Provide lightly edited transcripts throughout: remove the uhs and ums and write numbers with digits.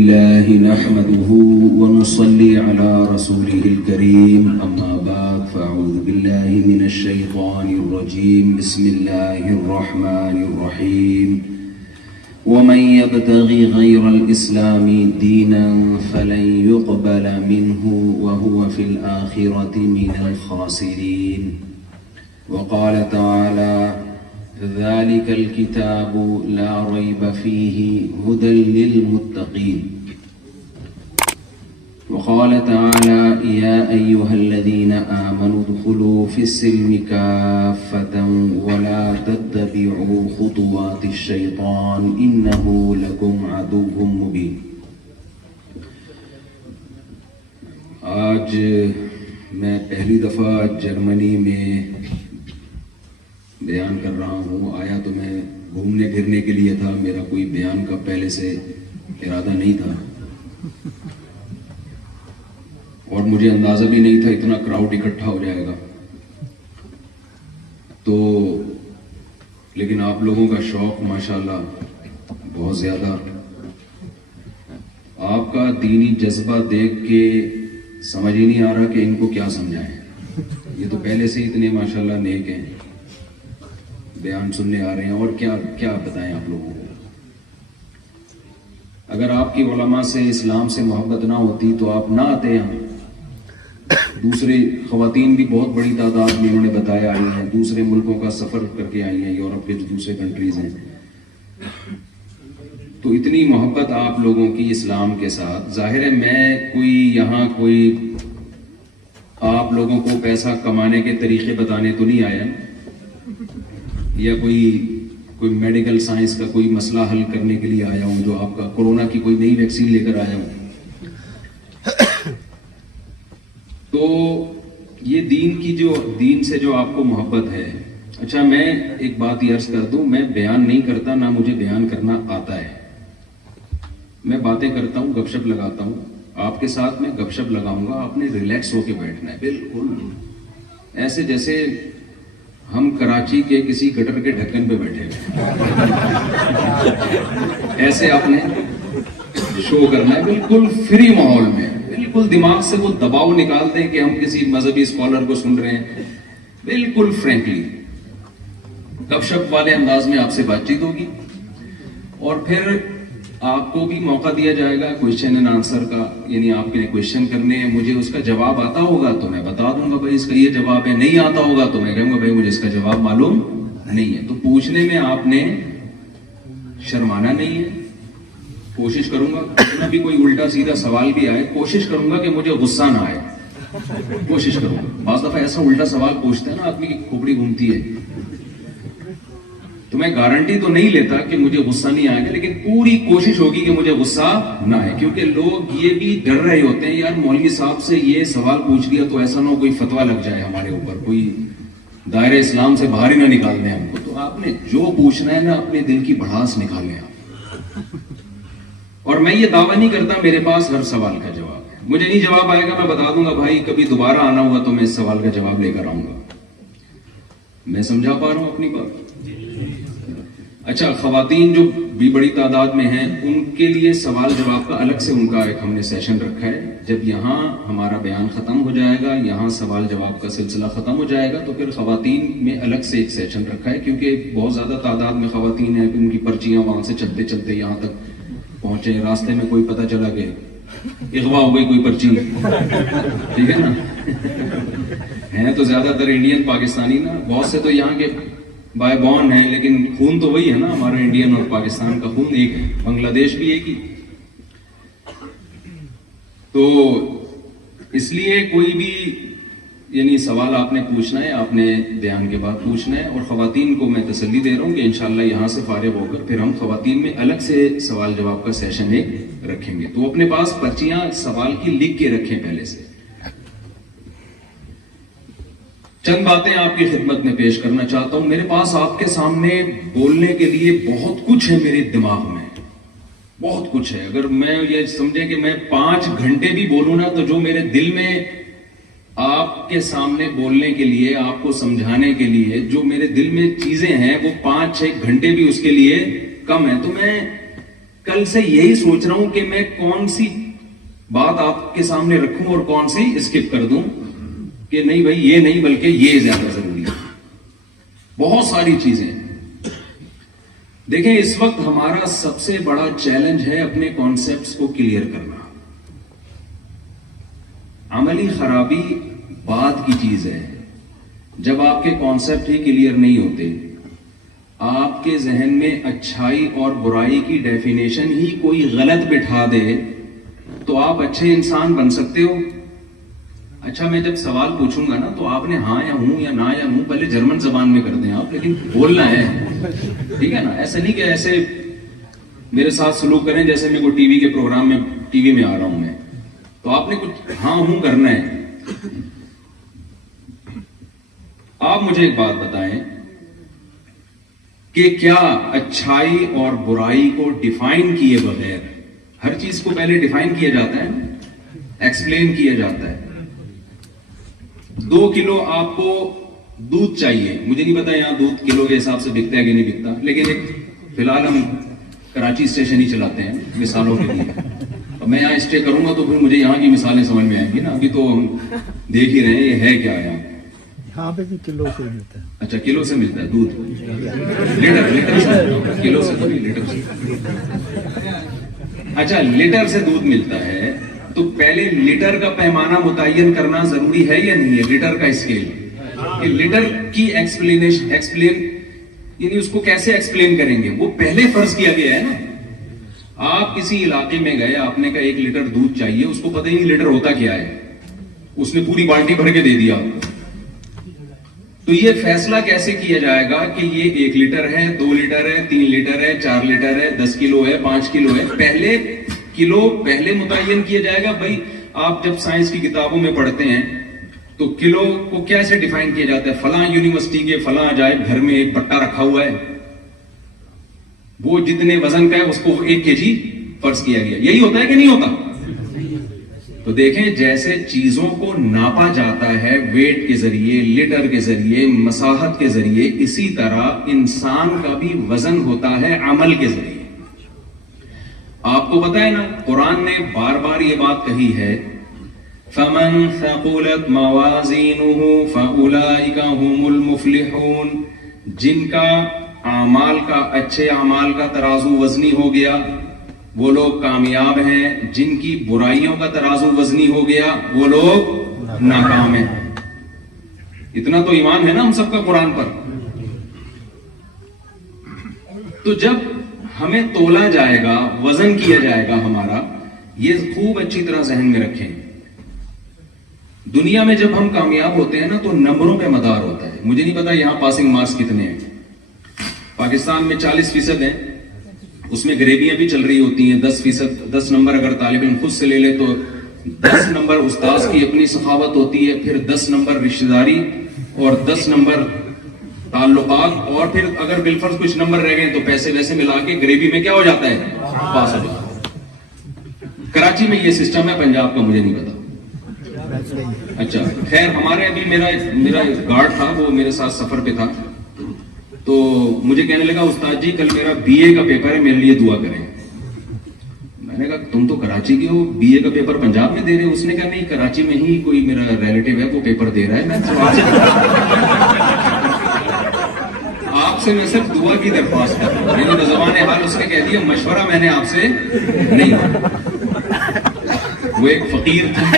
الله نحمده ونصلي على رسوله الكريم أما بعد فأعوذ بالله من الشيطان الرجيم بسم الله الرحمن الرحيم ومن يبتغي غير الإسلام دينا فلن يقبل منه وهو في الآخرة من الخاسرين وقال تعالى ذلك الكتاب لا ريب فيه هدى للمتقين وقال تعالى يا أيها الذين آمنوا ادخلوا في السلم كافة ولا تتبعوا خطوات الشيطان إنه لكم عدو مبين. آج میں پہلی دفعہ جرمنی میں بیان کر رہا ہوں. آیا تو میں گھومنے پھرنے کے لیے تھا, میرا کوئی بیان کا پہلے سے ارادہ نہیں تھا اور مجھے اندازہ بھی نہیں تھا اتنا کراؤڈ اکٹھا ہو جائے گا. تو لیکن آپ لوگوں کا شوق ماشاءاللہ بہت زیادہ, آپ کا دینی جذبہ دیکھ کے سمجھ ہی نہیں آ رہا کہ ان کو کیا سمجھائیں. یہ تو پہلے سے اتنے ماشاءاللہ نیک ہیں, بیان سننے آ رہے ہیں, اور کیا بتائیں آپ لوگوں کو. اگر آپ کی علماء سے اسلام سے محبت نہ ہوتی تو آپ نہ آتے یہاں. دوسرے خواتین بھی بہت بڑی تعداد میں انہوں نے بتایا آئی ہیں, دوسرے ملکوں کا سفر کر کے آئی ہیں, یورپ کے جو دوسرے کنٹریز ہیں. تو اتنی محبت آپ لوگوں کی اسلام کے ساتھ. ظاہر ہے میں کوئی یہاں کوئی آپ لوگوں کو پیسہ کمانے کے طریقے بتانے تو نہیں آیا, یا کوئی میڈیکل سائنس کا کوئی مسئلہ حل کرنے کے لیے آیا ہوں, جو آپ کا کورونا کی کوئی نئی ویکسین لے کر آیا ہوں. تو یہ دین سے جو آپ کو محبت ہے. اچھا میں ایک بات یہ عرض کر دوں, میں بیان نہیں کرتا, نہ مجھے بیان کرنا آتا ہے. میں باتیں کرتا ہوں, گپ شپ لگاتا ہوں. آپ کے ساتھ میں گپ شپ لگاؤں گا, آپ نے ریلیکس ہو کے بیٹھنا ہے, بالکل ایسے جیسے ہم کراچی کے کسی گٹر کے ڈھکن پہ بیٹھے ہوئے, ایسے آپ نے شو کرنا ہے, بالکل فری ماحول میں. بالکل دماغ سے وہ دباؤ نکال دیں کہ ہم کسی مذہبی اسکالر کو سن رہے ہیں. بالکل فرینکلی گپ شپ والے انداز میں آپ سے بات چیت ہوگی, اور پھر آپ کو بھی موقع دیا جائے گا کوشچن اینڈ آنسر کا. یعنی آپ نے کوشچن کرنے ہیں, مجھے اس کا جواب آتا ہوگا تو میں بتا دوں گا بھائی اس کا یہ جواب ہے, نہیں آتا ہوگا تو میں کہوں گا بھائی مجھے اس کا جواب معلوم نہیں ہے. تو پوچھنے میں آپ نے شرمانا نہیں ہے. کوشش کروں گا اتنا بھی کوئی الٹا سیدھا سوال بھی آئے, کوشش کروں گا کہ مجھے غصہ نہ آئے, کوشش کروں گا. بعض دفعہ ایسا الٹا سوال پوچھتے ہیں نا آدمی کی کھوپڑی گھومتی ہے, تو میں گارنٹی تو نہیں لیتا کہ مجھے غصہ نہیں آئے گا, لیکن پوری کوشش ہوگی کہ مجھے غصہ نہ آئے. کیونکہ لوگ یہ بھی ڈر رہے ہوتے ہیں, یار مولوی صاحب سے یہ سوال پوچھ لیا تو ایسا نہ ہو کوئی فتویٰ لگ جائے ہمارے اوپر, کوئی دائرہ اسلام سے باہر ہی نہ نکال دیں ہم کو. تو آپ نے جو پوچھنا ہے نا اپنے دل کی بھڑاس نکال لیں آپ. اور میں یہ دعویٰ نہیں کرتا میرے پاس ہر سوال کا جواب ہے. مجھے نہیں جواب آئے گا میں بتا دوں گا بھائی کبھی دوبارہ آنا ہوا تو میں اس سوال کا جواب لے کر آؤں گا. میں سمجھا پا رہا ہوں اپنی بات. اچھا, خواتین جو بھی بڑی تعداد میں ہیں ان کے لیے سوال جواب کا الگ سے ان کا ایک ہم نے سیشن رکھا ہے. جب یہاں ہمارا بیان ختم ہو جائے گا, یہاں سوال جواب کا سلسلہ ختم ہو جائے گا, تو پھر خواتین میں الگ سے ایک سیشن رکھا ہے. کیونکہ بہت زیادہ تعداد میں خواتین ہیں, ان کی پرچیاں وہاں سے چلتے چلتے یہاں تک پہنچے, راستے میں کوئی پتہ چلا کہ اغوا ہو گئی کوئی پرچی, ٹھیک ہے نا. ہیں تو زیادہ تر انڈین پاکستانی نا, بہت سے تو یہاں کے بائی بورن ہیں, لیکن خون تو وہی ہے نا, ہمارا انڈین اور پاکستان کا خون ایک ہے, بنگلہ دیش بھی ایک ہی. تو اس لیے کوئی بھی یعنی سوال آپ نے پوچھنا ہے, آپ نے بیان کے بعد پوچھنا ہے. اور خواتین کو میں تسلی دے رہا ہوں کہ انشاءاللہ یہاں سے فارغ ہو کر پھر ہم خواتین میں الگ سے سوال جواب کا سیشن ایک رکھیں گے. تو اپنے پاس پرچیاں سوال کی لکھ کے رکھیں پہلے سے. چند باتیں آپ کی خدمت میں پیش کرنا چاہتا ہوں. میرے پاس آپ کے سامنے بولنے کے لیے بہت کچھ ہے, میرے دماغ میں بہت کچھ ہے. اگر میں یہ سمجھیں کہ میں 5 گھنٹے بھی بولوں نا, تو جو میرے دل میں آپ کے سامنے بولنے کے لیے, آپ کو سمجھانے کے لیے جو میرے دل میں چیزیں ہیں, وہ 5-6 گھنٹے بھی اس کے لیے کم ہے. تو میں کل سے یہی سوچ رہا ہوں کہ میں کون سی بات آپ کے سامنے رکھوں اور کون سی اسکپ کر دوں, کہ نہیں بھائی یہ نہیں بلکہ یہ زیادہ ضروری ہے. بہت ساری چیزیں. دیکھیں اس وقت ہمارا سب سے بڑا چیلنج ہے اپنے کانسیپٹس کو کلیئر کرنا. عملی خرابی بعد کی چیز ہے. جب آپ کے کانسیپٹ ہی کلیئر نہیں ہوتے, آپ کے ذہن میں اچھائی اور برائی کی ڈیفینیشن ہی کوئی غلط بٹھا دے, تو آپ اچھے انسان بن سکتے ہو. اچھا میں جب سوال پوچھوں گا نا تو آپ نے ہاں یا ہوں یا نہ یا ہوں پہلے جرمن زبان میں کر دیں آپ, لیکن بولنا ہے, ٹھیک ہے نا. ایسا نہیں کہ ایسے میرے ساتھ سلوک کریں جیسے میں کوئی ٹی وی کے پروگرام میں ٹی وی میں آ رہا ہوں میں, تو آپ نے کچھ ہاں ہوں کرنا ہے. آپ مجھے ایک بات بتائیں کہ کیا اچھائی اور برائی کو ڈیفائن کیے بغیر, ہر چیز کو پہلے ڈیفائن کیا جاتا ہے, ایکسپلین کیا جاتا ہے. 2 کلو آپ کو دودھ چاہیے, مجھے نہیں پتا یہاں دودھ کلو کے حساب سے بکتا ہے کہ نہیں بکتا, لیکن ایک فی الحال ہم کراچی اسٹیشن ہی چلاتے ہیں مثالوں کے لیے. اب میں یہاں اسٹے کروں گا تو پھر مجھے یہاں کی مثالیں سمجھ میں آئیں گی نا. ابھی تو ہم دیکھ ہی رہے ہیں یہ ہے کیا یہاں پہ بھی کلو سے ملتا ہے. اچھا کلو سے ملتا ہے دودھ, لیٹر سے, کلو سے لیٹر سے. اچھا لیٹر سے دودھ ملتا ہے, تو پہلے لیٹر کا پیمانہ متعین کرنا ضروری ہے یا نہیں ہے, لیٹر کا اسکیل, کہ لیٹر کی ایکسپلین یعنی اس کو کیسے ایکسپلین کریں گے, وہ پہلے فرض کیا گیا ہے نا. آپ کسی علاقے میں گئے, آپ نے کہا 1 لیٹر دودھ چاہیے, اس کو پتہ ہی نہیں لیٹر ہوتا کیا ہے, اس نے پوری بالٹی بھر کے دے دیا آپ کو. تو یہ فیصلہ کیسے کیا جائے گا کہ یہ 1 لیٹر ہے, 2 لیٹر ہے, 3 لیٹر ہے, 4 لیٹر ہے, 10 کلو ہے, 5 کلو ہے. پہلے کلو پہلے متعین کیا جائے گا. بھائی آپ جب سائنس کی کتابوں میں پڑھتے ہیں تو کلو کو کیسے ڈیفائن کیا جاتا ہے, فلاں یونیورسٹی کے فلاں عجائب گھر میں ایک بٹا رکھا ہوا ہے, وہ جتنے وزن کا ہے اس کو 1 kg فرض کیا گیا. یہی ہوتا ہے کہ نہیں ہوتا؟ تو دیکھیں جیسے چیزوں کو ناپا جاتا ہے ویٹ کے ذریعے, لیٹر کے ذریعے, مساحت کے ذریعے, اسی طرح انسان کا بھی وزن ہوتا ہے عمل کے ذریعے. آپ کو پتا ہے نا قرآن نے بار بار یہ بات کہی ہے, فَمَنْ ثَقُلَتْ مَوَازِينُهُ فَأُولَئِكَ هُمُ الْمُفْلِحُونَ. جن کا اعمال کا, اچھے اعمال کا ترازو وزنی ہو گیا وہ لوگ کامیاب ہیں, جن کی برائیوں کا ترازو وزنی ہو گیا وہ لوگ ناکام ہیں. اتنا تو ایمان ہے نا ہم سب کا قرآن پر. تو جب ہمیں تولا جائے گا, وزن کیا جائے گا ہمارا, یہ خوب اچھی طرح ذہن میں رکھیں. دنیا میں جب ہم کامیاب ہوتے ہیں نا تو نمبروں پہ مدار ہوتا ہے. مجھے نہیں پتا یہاں پاسنگ مارکس کتنے ہیں. پاکستان میں 40% ہیں, اس میں غریبیاں بھی چل رہی ہوتی ہیں. 10 نمبر اگر طالب علم خود سے لے لے تو 10 نمبر استاذ کی اپنی سخاوت ہوتی ہے, پھر 10 نمبر رشتہ داری اور 10 نمبر تعلقات, اور پھر اگر بالفرض کچھ نمبر رہ گئے تو پیسے ویسے ملا کے غریبی میں کیا ہو جاتا ہے, پاس ہو جاتا ہے. کراچی میں یہ سسٹم ہے, پنجاب کا مجھے نہیں پتا. اچھا خیر, ہمارے ابھی میرا گارڈ تھا, وہ میرے ساتھ سفر پہ تھا, تو مجھے کہنے لگا استاد جی کل میرا BA کا پیپر ہے, میرے لیے دعا کریں. میں نے کہا تم تو کراچی کے ہو, BA کا پیپر پنجاب میں دے رہے ہو؟ اس نے کہا نہیں, کراچی میں ہی کوئی میرا ریلیٹیو ہے وہ پیپر دے رہا ہے, آپ سے میں صرف دعا کی درخواست کر رہا ہوں. زبان حال اس نے کہہ دیا مشورہ میں نے آپ سے نہیں. وہ ایک فقیر تھا,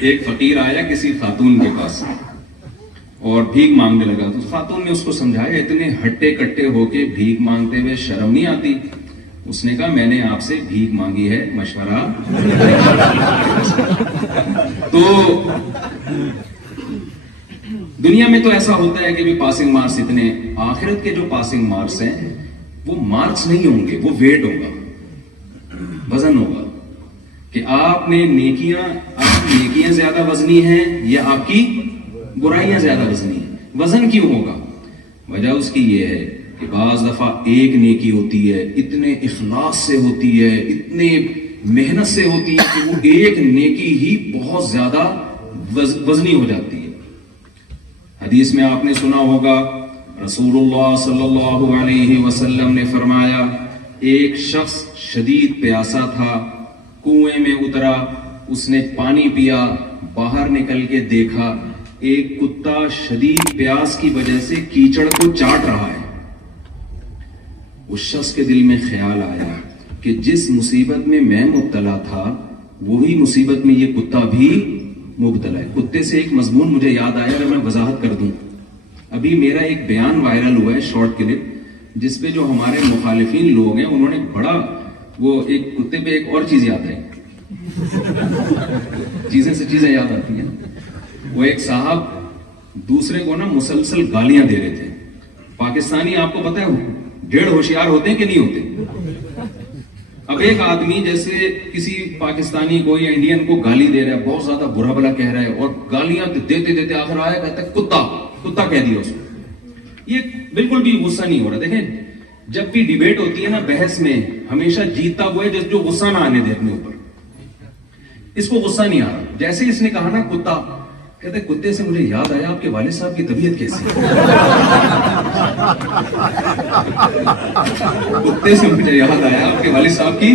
ایک فقیر آیا کسی خاتون کے پاس اور بھیک مانگنے لگا. تو خاتون نے اس کو سمجھایا اتنے ہٹے کٹے ہو کے بھیک مانگتے ہوئے شرم نہیں آتی؟ اس نے کہا میں نے آپ سے بھیک مانگی ہے, مشورہ. تو دنیا میں تو ایسا ہوتا ہے کہ بھی پاسنگ مارکس اتنے, آخرت کے جو پاسنگ مارکس ہیں وہ مارکس نہیں ہوں گے, وہ ویٹ ہوگا, وزن ہوگا, کہ آپ نے نیکیاں زیادہ وزنی ہیں یا آپ کی برائیاں زیادہ وزنی ہیں. وزن کیوں ہوگا؟ وجہ اس کی یہ ہے کہ بعض دفعہ ایک نیکی ہوتی ہے, اتنے اخلاص سے ہوتی ہے, اتنے محنت سے ہوتی ہے کہ وہ ایک نیکی ہی بہت زیادہ وزنی ہو جاتی ہے. حدیث میں آپ نے سنا ہوگا رسول اللہ صلی اللہ علیہ وسلم نے فرمایا ایک شخص شدید پیاسا تھا، کنویں میں اترا، اس نے پانی پیا، باہر نکل کے دیکھا ایک کتا شدید پیاس کی وجہ سے کیچڑ کو چاٹ رہا ہے۔ اس شخص کے دل میں خیال آیا کہ جس مصیبت میں میں مبتلا تھا وہی مصیبت میں یہ کتا بھی مبتلا ہے۔ کتے سے ایک مضمون مجھے یاد آیا، اگر میں وضاحت کر دوں، ابھی میرا ایک بیان وائرل ہوا ہے شارٹ کلپ، جس پہ جو ہمارے مخالفین لوگ ہیں انہوں نے بڑا وہ ایک کتے پہ ایک اور چیز یاد ہے، چیزیں سے چیزیں یاد آتی ہیں۔ وہ ایک صاحب دوسرے کو نا مسلسل گالیاں دے رہے تھے۔ پاکستانی آپ کو پتا ہے 1.5 ہوشیار ہوتے ہیں کہ نہیں ہوتے؟ اب ایک آدمی جیسے کسی پاکستانی کو یا انڈین کو گالی دے رہا ہے، بہت زیادہ برا بلا کہہ رہا ہے، اور گالیاں دیتے دیتے آخر آیا کہتا ہے کتا کہہ دیا اس کو۔ یہ بالکل بھی غصہ نہیں ہو رہا۔ دیکھیں جب بھی ڈیبیٹ ہوتی ہے نا بحث میں، ہمیشہ جیتتا وہ ہے جو غصہ نہ آنے دے اپنے اوپر۔ اس کو غصہ نہیں آ رہا۔ جیسے اس نے کہا نا کتا، کہتے کتے سے مجھے یاد آیا آپ کے والد صاحب کی طبیعت کیسی ہے۔ کتے سے مجھے یاد آیا آپ کے والد صاحب کی،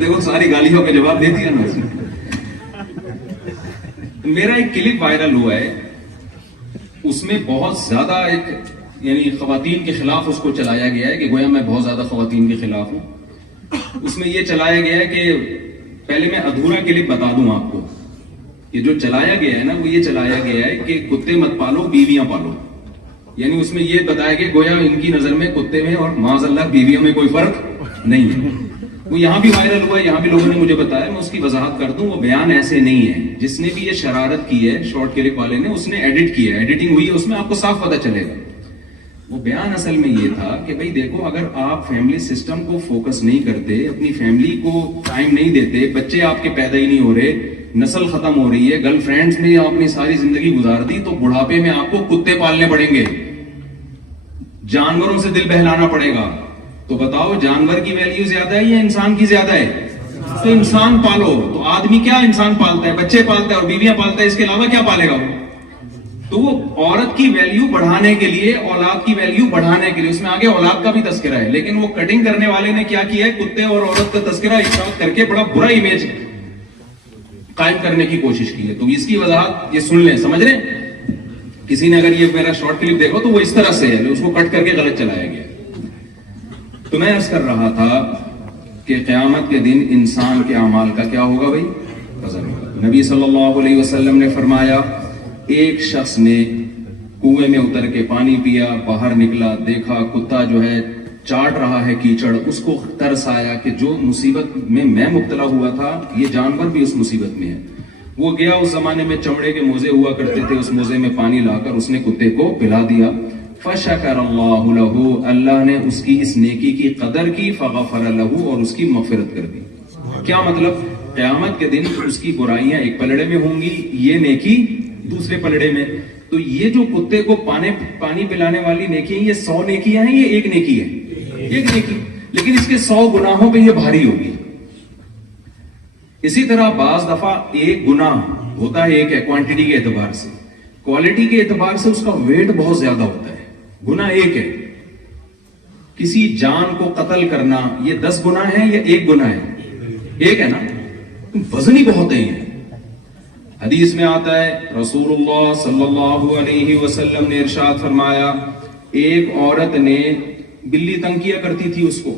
دیکھو ساری گالیوں کا جواب دے دیا نا اس نے۔ میرا ایک کلپ وائرل ہوا ہے، اس میں بہت زیادہ ایک یعنی خواتین کے خلاف اس کو چلایا گیا ہے کہ گویا میں بہت زیادہ خواتین کے خلاف ہوں۔ اس میں یہ چلایا گیا ہے کہ پہلے میں ادھورا کلپ بتا دوں آپ کو کہ جو چلایا گیا ہے نا وہ یہ چلایا گیا ہے کہ کتے مت پالو بیویاں پالو، یعنی اس میں یہ بتایا کہ گویا ان کی نظر میں کتے میں اور معاذ اللہ بیویوں میں کوئی فرق نہیں ہے۔ وہ یہاں بھی وائرل ہوا ہے، یہاں بھی لوگوں نے مجھے بتایا، میں اس کی وضاحت کر دوں۔ وہ بیان ایسے نہیں ہے، جس نے بھی یہ شرارت کی ہے شارٹ کلپ والے نے، اس نے ایڈٹ کیا ہے، ایڈیٹنگ ہوئی ہے اس میں، آپ کو صاف پتہ چلے گا۔ وہ بیان اصل میں یہ تھا کہ بھئی دیکھو اگر آپ فیملی سسٹم کو فوکس نہیں کرتے، اپنی فیملی کو ٹائم نہیں دیتے، بچے آپ کے پیدا ہی نہیں ہو رہے، نسل ختم ہو رہی ہے، گرل فرینڈز میں آپ نے ساری زندگی گزار دی، تو بڑھاپے میں آپ کو کتے پالنے پڑیں گے، جانوروں سے دل بہلانا پڑے گا۔ تو بتاؤ جانور کی ویلیو زیادہ ہے یا انسان کی زیادہ ہے؟ تو انسان پالو۔ تو آدمی کیا انسان پالتا ہے، بچے پالتا ہے اور بیویاں پالتا ہے، اس کے علاوہ کیا پالے گا وہ؟ تو وہ عورت کی ویلیو بڑھانے کے لیے، اولاد کی ویلیو بڑھانے کے لیے، اس میں آگے اولاد کا بھی تذکرہ ہے، لیکن وہ کٹنگ کرنے والے نے کیا کیا ہے، کتے اور عورت کا تذکرہ ایک ساتھ کر کے بڑا برا امیج قائم کرنے کی کوشش کی ہے۔ تو اس کی وضاحت یہ سن لیں، سمجھ رہے ہیں؟ کسی نے اگر یہ میرا شارٹ کلپ دیکھو تو وہ اس طرح سے ہے، اس کو کٹ کر کے غلط چلایا گیا۔ تو میں عرض کر رہا تھا کہ قیامت کے دن انسان کے اعمال کا کیا ہوگا بھائی؟ وزن ہوگا۔ نبی صلی اللہ علیہ وسلم نے فرمایا ایک شخص نے کنویں میں اتر کے پانی پیا، باہر نکلا، دیکھا کتا جو ہے چاٹ رہا ہے کیچڑ، اس کو ترس آیا کہ جو مصیبت میں مبتلا ہوا تھا یہ جانور بھی اس مصیبت میں ہے۔ وہ گیا، اس زمانے میں چمڑے کے موزے ہوا کرتے تھے، اس موزے میں پانی لا کر اس نے کتے کو پلا دیا۔ فشکر اللہ لہ، اللہ نے اس کی اس نیکی کی قدر کی، فغفر لہ، اور اس کی مغفرت کر دی۔ کیا مطلب؟ قیامت کے دن اس کی برائیاں ایک پلڑے میں ہوں گی، یہ نیکی دوسرے پلڑے میں۔ تو یہ جو کتے کو پانی پلانے والی نیکی ہیں، یہ 100 نیکیاں ہیں، یہ ایک نیکی ہے، ایک نیکی، لیکن اس کے 100 گناہوں پہ یہ بھاری ہوگی۔ اسی طرح بعض دفعہ ایک گناہ ہوتا ہے ایک ہے کوانٹٹی کے اعتبار سے، کوالٹی کے اعتبار سے اس کا ویٹ بہت زیادہ ہوتا ہے۔ گناہ ایک ہے، کسی جان کو قتل کرنا، یہ 10 گناہ ہے یا ایک گناہ ہے؟ ایک ہے نا، وزن ہی بہت ہے یہ۔ حدیث میں آتا ہے رسول اللہ صلی اللہ علیہ وسلم نے ارشاد فرمایا ایک عورت نے بلی تنگ کیا کرتی تھی اس کو،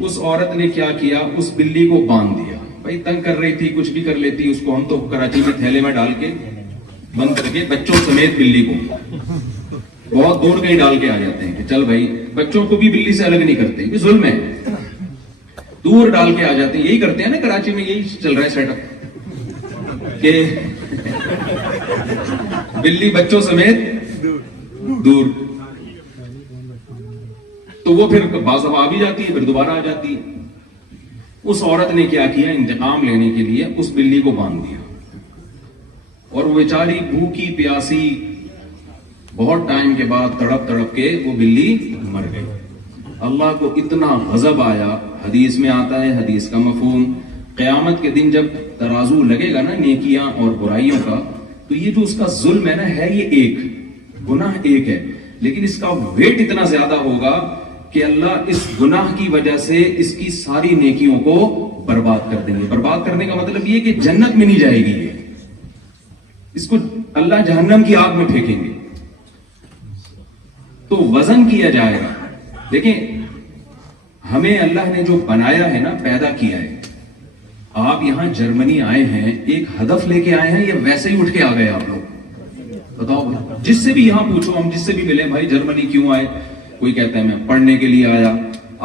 اس عورت نے کیا کیا، اس بلی کو باندھ دیا۔ بھائی تنگ کر رہی تھی، کچھ بھی کر لیتی، اس کو ہم تو کراچی میں تھیلے میں ڈال کے بند کر کے بچوں سمیت بلی کو بہت دور کہیں ڈال کے آ جاتے ہیں کہ چل بھائی، بچوں کو بھی بلی سے الگ نہیں کرتے، یہ ظلم ہے، دور ڈال کے آ جاتے ہیں۔ یہی کرتے ہیں نا کراچی میں، یہی چل رہا ہے سیٹ اپ کہ بلی بچوں سمیت دور۔ تو وہ پھر بعض دفعہ آ بھی جاتی ہے، پھر دوبارہ آ جاتی ہے۔ اس عورت نے کیا کیا، انتقام لینے کے لیے اس بلی کو باندھ دیا، اور وہ بیچاری بھوکی پیاسی بہت ٹائم کے بعد تڑپ تڑپ کے وہ بلی مر گئی۔ اللہ کو اتنا غضب آیا، حدیث میں آتا ہے، حدیث کا مفہوم، قیامت کے دن جب ترازو لگے گا نا نیکیاں اور برائیوں کا، تو یہ جو اس کا ظلم ہے نا، ہے یہ ایک، گناہ ایک ہے، لیکن اس کا ویٹ اتنا زیادہ ہوگا کہ اللہ اس گناہ کی وجہ سے اس کی ساری نیکیوں کو برباد کر دیں گے. برباد کرنے کا مطلب یہ کہ جنت میں نہیں جائے گی، اس کو اللہ جہنم کی آگ میں پھینکیں گے. تو وزن کیا جائے گا. دیکھیں ہمیں اللہ نے جو بنایا ہے نا، پیدا کیا ہے. آپ یہاں جرمنی آئے ہیں ایک ہدف لے کے آئے ہیں یا ویسے ہی اٹھ کے آ گئے آپ لوگ؟ بتاؤ. جس سے بھی یہاں پوچھو، ہم جس سے بھی ملے، بھائی جرمنی کیوں آئے؟ کوئی کہتا ہے میں پڑھنے کے لیے آیا.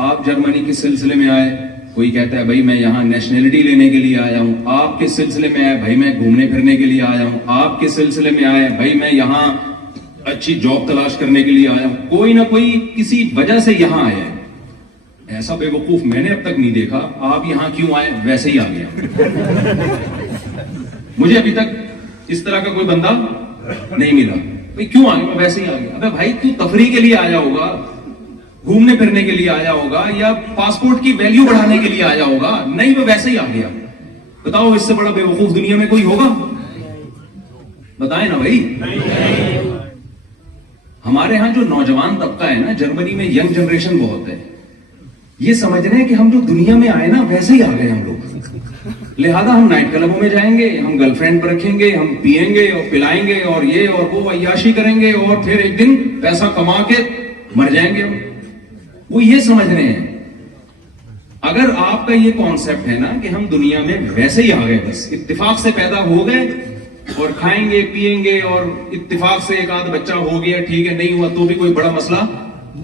آپ جرمنی کس سلسلے میں آئے؟ کوئی کہتا ہے بھائی میں یہاں نیشنلٹی لینے کے لیے آیا ہوں. آپ کس سلسلے میں آئے؟ بھائی میں گھومنے پھرنے کے لیے آیا ہوں. آپ کس سلسلے میں آئے؟ بھائی میں یہاں اچھی جاب تلاش کرنے کے لیے آیا ہوں. کوئی نہ کوئی کسی وجہ سے یہاں آیا ہے. ایسا بے وقوف میں نے اب تک نہیں دیکھا آپ یہاں کیوں آئے ویسے ہی آ گیا. مجھے ابھی تک اس طرح کا کوئی بندہ نہیں ملا. بھائی کیوں آ گیا؟ ویسے ہی آ گیا. ابے بھائی تو تفریح کے لیے آیا ہوگا، گھومنے پھرنے کے لیے آیا ہوگا، یا پاسپورٹ کی ویلیو بڑھانے کے لیے آیا ہوگا. نہیں، وہ ویسے ہی آ گیا. بتاؤ اس سے بڑا بے وقوف دنیا میں کوئی ہوگا؟ بتائیں نا بھائی. ہمارے ہاں جو نوجوان طبقہ ہے نا، جرمنی میں ینگ جنریشن بہت ہے. یہ سمجھ رہے ہیں کہ ہم جو دنیا میں آئے نا ویسے ہی آ گئے ہم لوگ. لہذا ہم نائٹ کلبوں میں جائیں گے، ہم گرل فرینڈ پر رکھیں گے، ہم پیئیں گے اور پلائیں گے اور یہ اور وہ عیاشی کریں گے، اور پھر ایک دن پیسہ کما کے مر جائیں گے. وہ یہ سمجھ رہے ہیں. اگر آپ کا یہ کانسیپٹ ہے نا کہ ہم دنیا میں ویسے ہی آ گئے، بس اتفاق سے پیدا ہو گئے اور کھائیں گے پیئیں گے اور اتفاق سے ایک آدھ بچہ ہو گیا، ٹھیک ہے، نہیں ہوا تو بھی کوئی بڑا مسئلہ.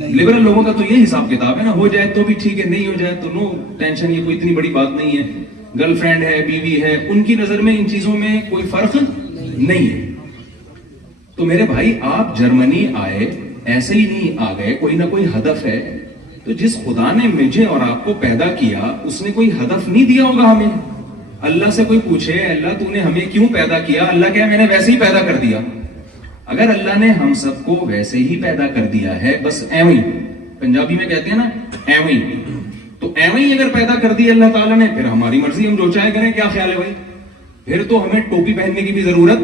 لبرل لوگوں کا تو یہ حساب کتاب ہے نا، ہو جائے تو بھی ٹھیک ہے، نہیں ہو جائے تو نو ٹینشن، یہ کوئی اتنی بڑی بات نہیں ہے. گرل فرینڈ ہے، بیوی ہے، ان کی نظر میں ان چیزوں میں کوئی فرق نہیں ہے. تو میرے بھائی آپ جرمنی آئے ایسے ہی نہیں آ گئے، کوئی نہ کوئی ہدف ہے. تو جس خدا نے مجھے اور آپ کو پیدا کیا اس نے کوئی ہدف نہیں دیا ہوگا ہمیں. اللہ سے کوئی پوچھے اللہ تو نے ہمیں کیوں پیدا کیا؟ اللہ کہے میں نے ویسے ہی پیدا کر دیا. اگر اللہ نے ہم سب کو ویسے ہی پیدا کر دیا ہے، بس ایویں، پنجابی میں کہتے ہیں نا ایویں، تو ایویں اگر پیدا کر دی اللہ تعالیٰ نے، پھر ہماری مرضی، ہم جو چاہے کریں. کیا خیال ہے بھائی؟ پھر تو ہمیں ٹوپی پہننے کی بھی ضرورت،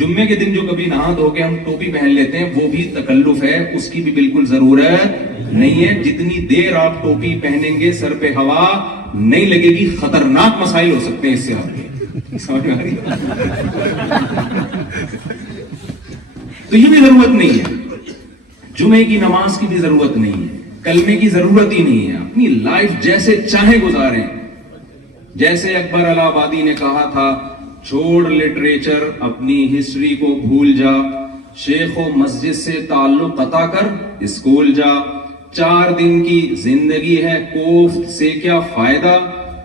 جمعے کے دن جو کبھی نہا دھو کے ہم ٹوپی پہن لیتے ہیں وہ بھی تکلف ہے، اس کی بھی بالکل ضرورت نہیں ہے. جتنی دیر آپ ٹوپی پہنیں گے سر پہ ہوا نہیں لگے گی. خطرناک مسائل ہو سکتے ہیں اس سے آپ کے. سمجھ میں آ رہی تو یہ بھی ضرورت نہیں ہے. جمعے کی نماز کی بھی ضرورت نہیں ہے، کلمے کی ضرورت ہی نہیں ہے. اپنی لائف جیسے چاہے گزاریں. جیسے اکبر الہ آبادی نے کہا تھا، چھوڑ لٹریچر، اپنی ہسٹری کو بھول جا، شیخ و مسجد سے تعلق قطع کر اسکول جا. 4 دن کی زندگی ہے، کوفت سے کیا فائدہ،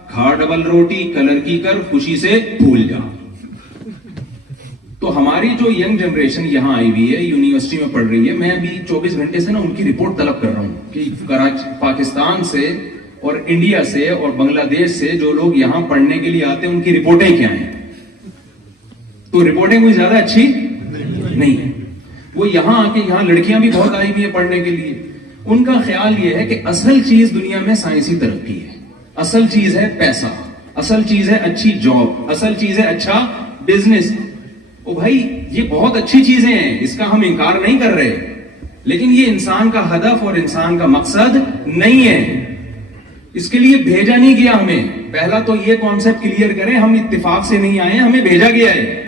کھا ڈبل روٹی کلر کی کر خوشی سے بھول جا. تو ہماری جو ینگ جنریشن یہاں آئی ہوئی ہے، یونیورسٹی میں پڑھ رہی ہے، میں ابھی 24 گھنٹے سے نا ان کی رپورٹ طلب کر رہا ہوں کہ پاکستان سے اور انڈیا سے اور بنگلہ دیش سے جو لوگ یہاں پڑھنے کے لیے آتے ہیں ان کی رپورٹیں کیا ہیں. تو رپورٹیں کوئی زیادہ اچھی نہیں ہے. وہ یہاں آ کے، یہاں لڑکیاں بھی بہت آئی ہوئی ہیں پڑھنے کے لیے. ان کا خیال یہ ہے کہ اصل چیز دنیا میں سائنسی ترقی ہے، اصل چیز ہے پیسہ، اصل چیز ہے اچھی جاب، اصل چیز ہے اچھا بزنس. او بھائی یہ بہت اچھی چیزیں ہیں، اس کا ہم انکار نہیں کر رہے، لیکن یہ انسان کا ہدف اور انسان کا مقصد نہیں ہے. اس کے لیے بھیجا نہیں گیا ہمیں. پہلا تو یہ کانسیپٹ کلیئر کریں، ہم اتفاق سے نہیں آئے، ہمیں بھیجا گیا ہے.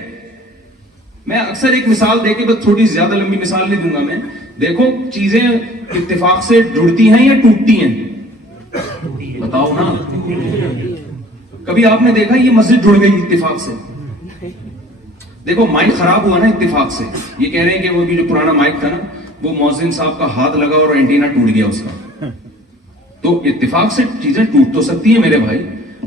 میں اکثر ایک مثال دے کے، بس تھوڑی زیادہ لمبی مثال نہیں دوں گا میں. دیکھو چیزیں اتفاق سے جڑتی ہیں یا ٹوٹتی ہیں؟ بتاؤ نا. کبھی آپ نے دیکھا یہ مسجد جڑ گئی اتفاق سے؟ دیکھو مائک خراب ہوا نا اتفاق سے. یہ کہہ رہے ہیں کہ وہ بھی جو پرانا مائک تھا نا، وہ مؤذن صاحب کا ہاتھ لگا اور اینٹینا ٹوٹ گیا اس کا. تو اتفاق سے چیزیں ٹوٹ تو سکتی ہیں میرے بھائی.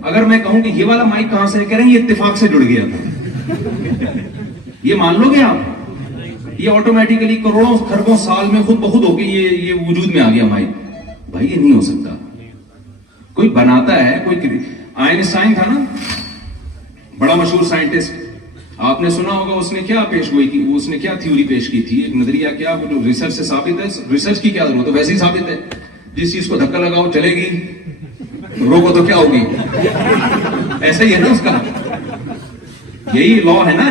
اگر میں کہوں کہ یہ والا مائک کہاں سے، کہہ رہے ہیں یہ اتفاق سے جڑ گیا تھا. یہ مان لو گے آپ؟ یہ آٹومیٹیکلی کروڑوں خربوں سال میں خود بخود ہو کے یہ وجود میں آ گیا مائک. بھائی یہ نہیں ہو سکتا. کوئی بناتا ہے، کوئی آئنسٹائن تھا نا، بڑا مشہور سائنٹسٹ. آپ نے سنا ہوگا اس نے کیا پیش گوئی کی، اس نے کیا تھیوری پیش کی تھی، ایک نظریہ کیا جو ریسرچ سے ثابت ہے. ریسرچ کی کیا ضرورت ہے، ویسے ہی ثابت ہے. جس چیز کو دھکا لگاؤ چلے گی، روکو تو کیا ہوگی. ایسا ہی ہے نا اس کا. یہی لا ہے نا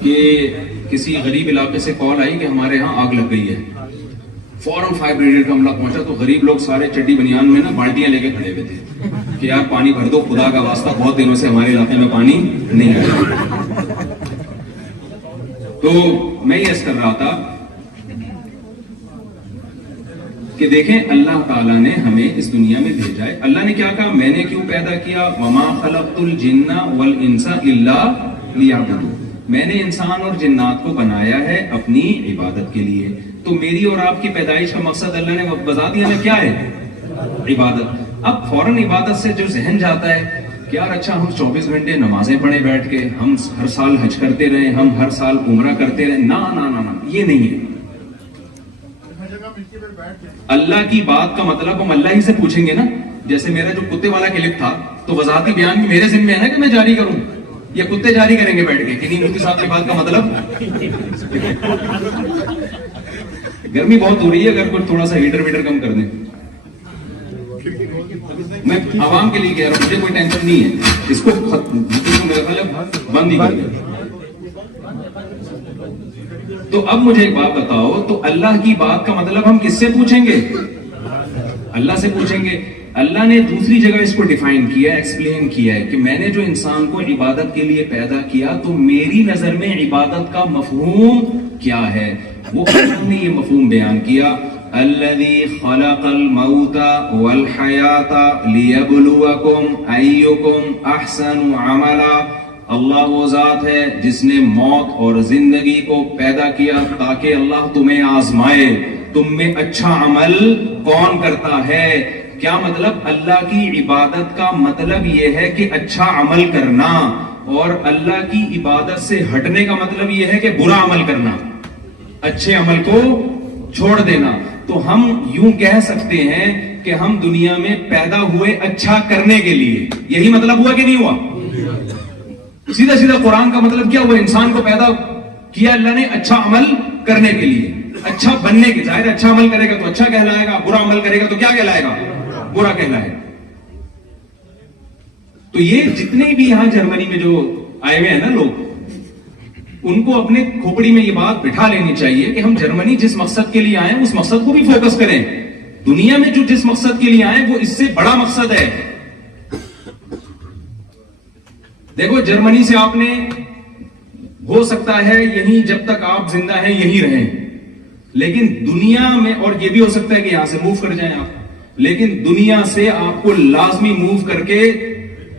کہ کسی غریب علاقے سے کال آئی کہ ہمارے ہاں آگ لگ گئی ہے. فوراً فائر بریگیڈ کا عملہ پہنچا تو غریب لوگ سارے چڈی بنیان میں نا بالٹیاں لے کے کھڑے ہوئے تھے کہ یار پانی بھر دو, خدا کا واسطہ بہت دنوں سے ہمارے علاقے میں پانی نہیں آیا. تو میں یہ عرض کر رہا تھا کہ دیکھیں اللہ تعالیٰ نے ہمیں اس دنیا میں بھیجا ہے. اللہ نے کیا کہا, میں نے کیوں پیدا کیا, وما خلقت الجن والانس الا لیعبدون, میں نے انسان اور جنات کو بنایا ہے اپنی عبادت کے لیے. تو میری اور آپ کی پیدائش کا مقصد اللہ نے بتا دیا نا کیا ہے, عبادت. اب فوراً عبادت سے جو ذہن جاتا ہے کہ یار اچھا ہم 24 گھنٹے نمازیں پڑھیں بیٹھ کے, ہم ہر سال حج کرتے رہیں, ہم ہر سال عمرہ کرتے رہیں, نا نا نا نا, یہ نہیں ہے. اللہ کی بات کا مطلب ہم اللہ ہی سے پوچھیں گے نا. جیسے میرا جو کتے والا کلپ تھا تو وضاحتی بیان میرے ذمہ میں ہے نا کہ میں جاری کروں, یا کتے جاری کریں گے بیٹھ کے کہ نہیں مفتی صاحب کی بات کا مطلب. گرمی بہت ہو رہی ہے, اگر کوئی تھوڑا سا ہیٹر ویٹر کم کر دیں. میں عوام کے لیے کہہ رہا ہوں, مجھے کوئی ٹینشن نہیں ہے, اس کو میرا خیال ہے بند ہی کر دیں. تو اب مجھے ایک بات بتاؤ, تو اللہ کی بات کا مطلب ہم کس سے پوچھیں گے, اللہ سے پوچھیں گے. اللہ نے دوسری جگہ اس کو ڈیفائن کیا, ایکسپلین کیا ہے کہ میں نے جو انسان کو عبادت کے لیے پیدا کیا تو میری نظر میں عبادت کا مفہوم کیا ہے. وہ اللہ نے یہ مفہوم بیان کیا, الذی خلق الموت والحیات لیبلوکم ایکم احسن عملا. اللہ وہ ذات ہے جس نے موت اور زندگی کو پیدا کیا تاکہ اللہ تمہیں آزمائے, تم میں اچھا عمل کون کرتا ہے. کیا مطلب, اللہ کی عبادت کا مطلب یہ ہے کہ اچھا عمل کرنا, اور اللہ کی عبادت سے ہٹنے کا مطلب یہ ہے کہ برا عمل کرنا, اچھے عمل کو چھوڑ دینا. تو ہم یوں کہہ سکتے ہیں کہ ہم دنیا میں پیدا ہوئے اچھا کرنے کے لیے. یہی مطلب ہوا کہ نہیں ہوا؟ سیدھا سیدھا قرآن کا مطلب کیا ہوا, انسان کو پیدا کیا اللہ نے اچھا عمل کرنے کے لیے, اچھا بننے کے. ظاہر اچھا عمل کرے گا تو اچھا کہلائے گا, برا عمل کرے گا تو کیا کہلائے گا, برا کہلائے گا. تو یہ جتنے بھی یہاں جرمنی میں جو آئے ہوئے ہیں نا لوگ, ان کو اپنے کھوپڑی میں یہ بات بٹھا لینی چاہیے کہ ہم جرمنی جس مقصد کے لیے آئے اس مقصد کو بھی فوکس کریں. دنیا میں جو جس مقصد کے لیے آئے وہ اس سے بڑا مقصد ہے. دیکھو جرمنی سے آپ نے ہو سکتا ہے یہیں جب تک آپ زندہ ہیں یہیں رہیں, لیکن دنیا میں, اور یہ بھی ہو سکتا ہے کہ یہاں سے موو کر جائیں آپ, لیکن دنیا سے آپ کو لازمی موو کر کے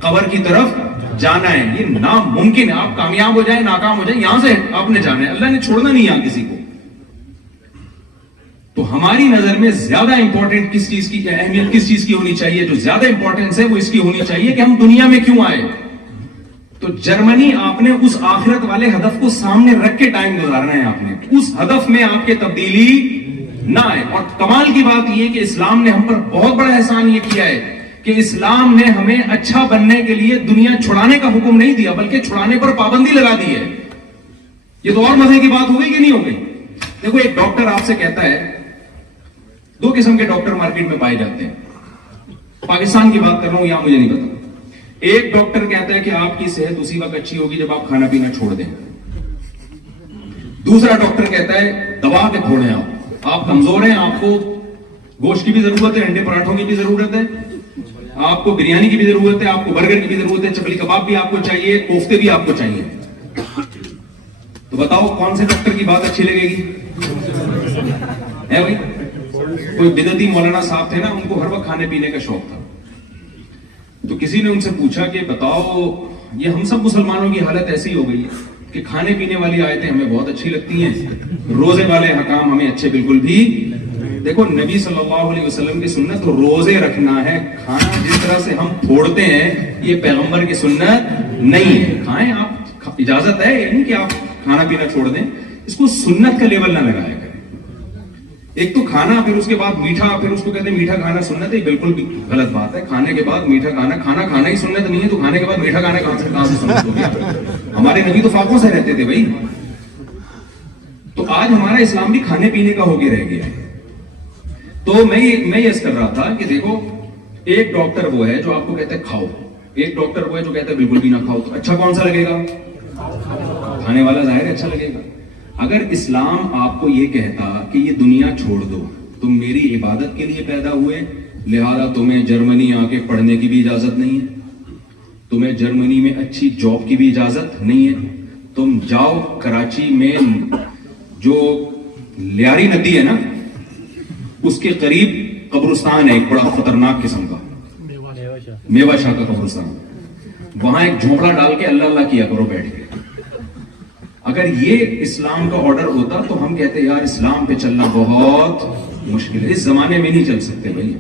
قبر کی طرف جانا ہے. یہ ناممکن ہے, آپ کامیاب ہو جائیں ناکام ہو جائیں, یہاں سے آپ نے جانا ہے. اللہ نے چھوڑنا نہیں یہاں کسی کو. تو ہماری نظر میں زیادہ امپورٹنٹ کس چیز کی, اہمیت کس چیز کی ہونی چاہیے, جو زیادہ امپورٹنس ہے وہ اس کی ہونی چاہیے کہ ہم دنیا میں کیوں آئے. تو جرمنی آپ نے اس آخرت والے ہدف کو سامنے رکھ کے ٹائم گزارنا ہے. آپ نے اس ہدف میں آپ کے تبدیلی نہ آئے. اور کمال کی بات یہ کہ اسلام نے ہم پر بہت بڑا احسان یہ کیا ہے کہ اسلام نے ہمیں اچھا بننے کے لیے دنیا چھڑانے کا حکم نہیں دیا, بلکہ چھڑانے پر پابندی لگا دی ہے. یہ تو اور مزے کی بات ہو گئی کہ نہیں ہو گئی. دیکھو ایک ڈاکٹر آپ سے کہتا ہے, دو قسم کے ڈاکٹر مارکیٹ میں پائے جاتے ہیں, پاکستان کی بات کر رہا ہوں, یہاں مجھے نہیں پتا. ایک ڈاکٹر کہتا ہے کہ آپ کی صحت اسی وقت اچھی ہوگی جب آپ کھانا پینا چھوڑ دیں. دوسرا ڈاکٹر کہتا ہے دبا کے کھوڑیں, آپ کمزور ہیں, آپ کو گوشت کی بھی ضرورت ہے, انڈے پراٹھوں کی بھی ضرورت ہے, آپ کو بریانی کی بھی ضرورت ہے, آپ کو برگر کی بھی ضرورت ہے, چپلی کباب بھی آپ کو چاہیے, کوفتے بھی آپ کو چاہیے. تو بتاؤ کون سے ڈاکٹر کی بات اچھی لگے گی؟ ہے بھائی, کوئی بدعتی مولانا صاحب تھے نا, ان کو ہر وقت کھانے پینے کا شوق تھا. تو کسی نے ان سے پوچھا کہ بتاؤ یہ ہم سب مسلمانوں کی حالت ایسی ہو گئی ہے کہ کھانے پینے والی آیتیں ہمیں بہت اچھی لگتی ہیں, روزے والے حکام ہمیں اچھے بالکل بھی. دیکھو نبی صلی اللہ علیہ وسلم کی سنت روزے رکھنا ہے, کھانا جس طرح سے ہم پھوڑتے ہیں یہ پیغمبر کی سنت نہیں ہے. کھائیں آپ, اجازت ہے, یہ نہیں کہ آپ کھانا پینا چھوڑ دیں. اس کو سنت کا لیول نہ لگایا کریں. ایک تو کھانا, پھر اس کے بعد میٹھا, پھر اس کو کہتے ہیں میٹھا کھانا سنت ہے, بالکل بھی غلط بات ہے. کھانے کے بعد میٹھا کھانا, کھانا کھانا ہی سنت نہیں ہے تو کھانے کے بعد میٹھا کھانا کہاں سے سنت ہو گیا؟ ہمارے نبی تو فاقوں سے رہتے تھے بھائی. تو آج ہمارا اسلام بھی کھانے پینے کا ہو کے رہ گیا ہے. تو میں یہ کر رہا تھا کہ دیکھو ایک ڈاکٹر وہ ہے جو آپ کو کہتا ہے کھاؤ, ایک ڈاکٹر وہ ہے جو کہتا ہے بالکل بھی نہ کھاؤ. تو اچھا کون سا لگے گا؟ کھانے والا ظاہر ہے اچھا لگے گا. اگر اسلام آپ کو یہ کہتا کہ یہ دنیا چھوڑ دو, تم میری عبادت کے لیے پیدا ہوئے, لہذا تمہیں جرمنی آ کے پڑھنے کی بھی اجازت نہیں ہے, تمہیں جرمنی میں اچھی جاب کی بھی اجازت نہیں ہے, تم جاؤ کراچی میں جو لیاری ندی ہے نا اس کے قریب قبرستان ہے ایک بڑا خطرناک قسم کا, میوا شاہ کا قبرستان, وہاں ایک جھونپڑا ڈال کے اللہ اللہ کیا کرو بیٹھ کے. اگر یہ اسلام کا آرڈر ہوتا تو ہم کہتے یار اسلام پہ چلنا بہت مشکل ہے, اس زمانے میں نہیں چل سکتے بھائی,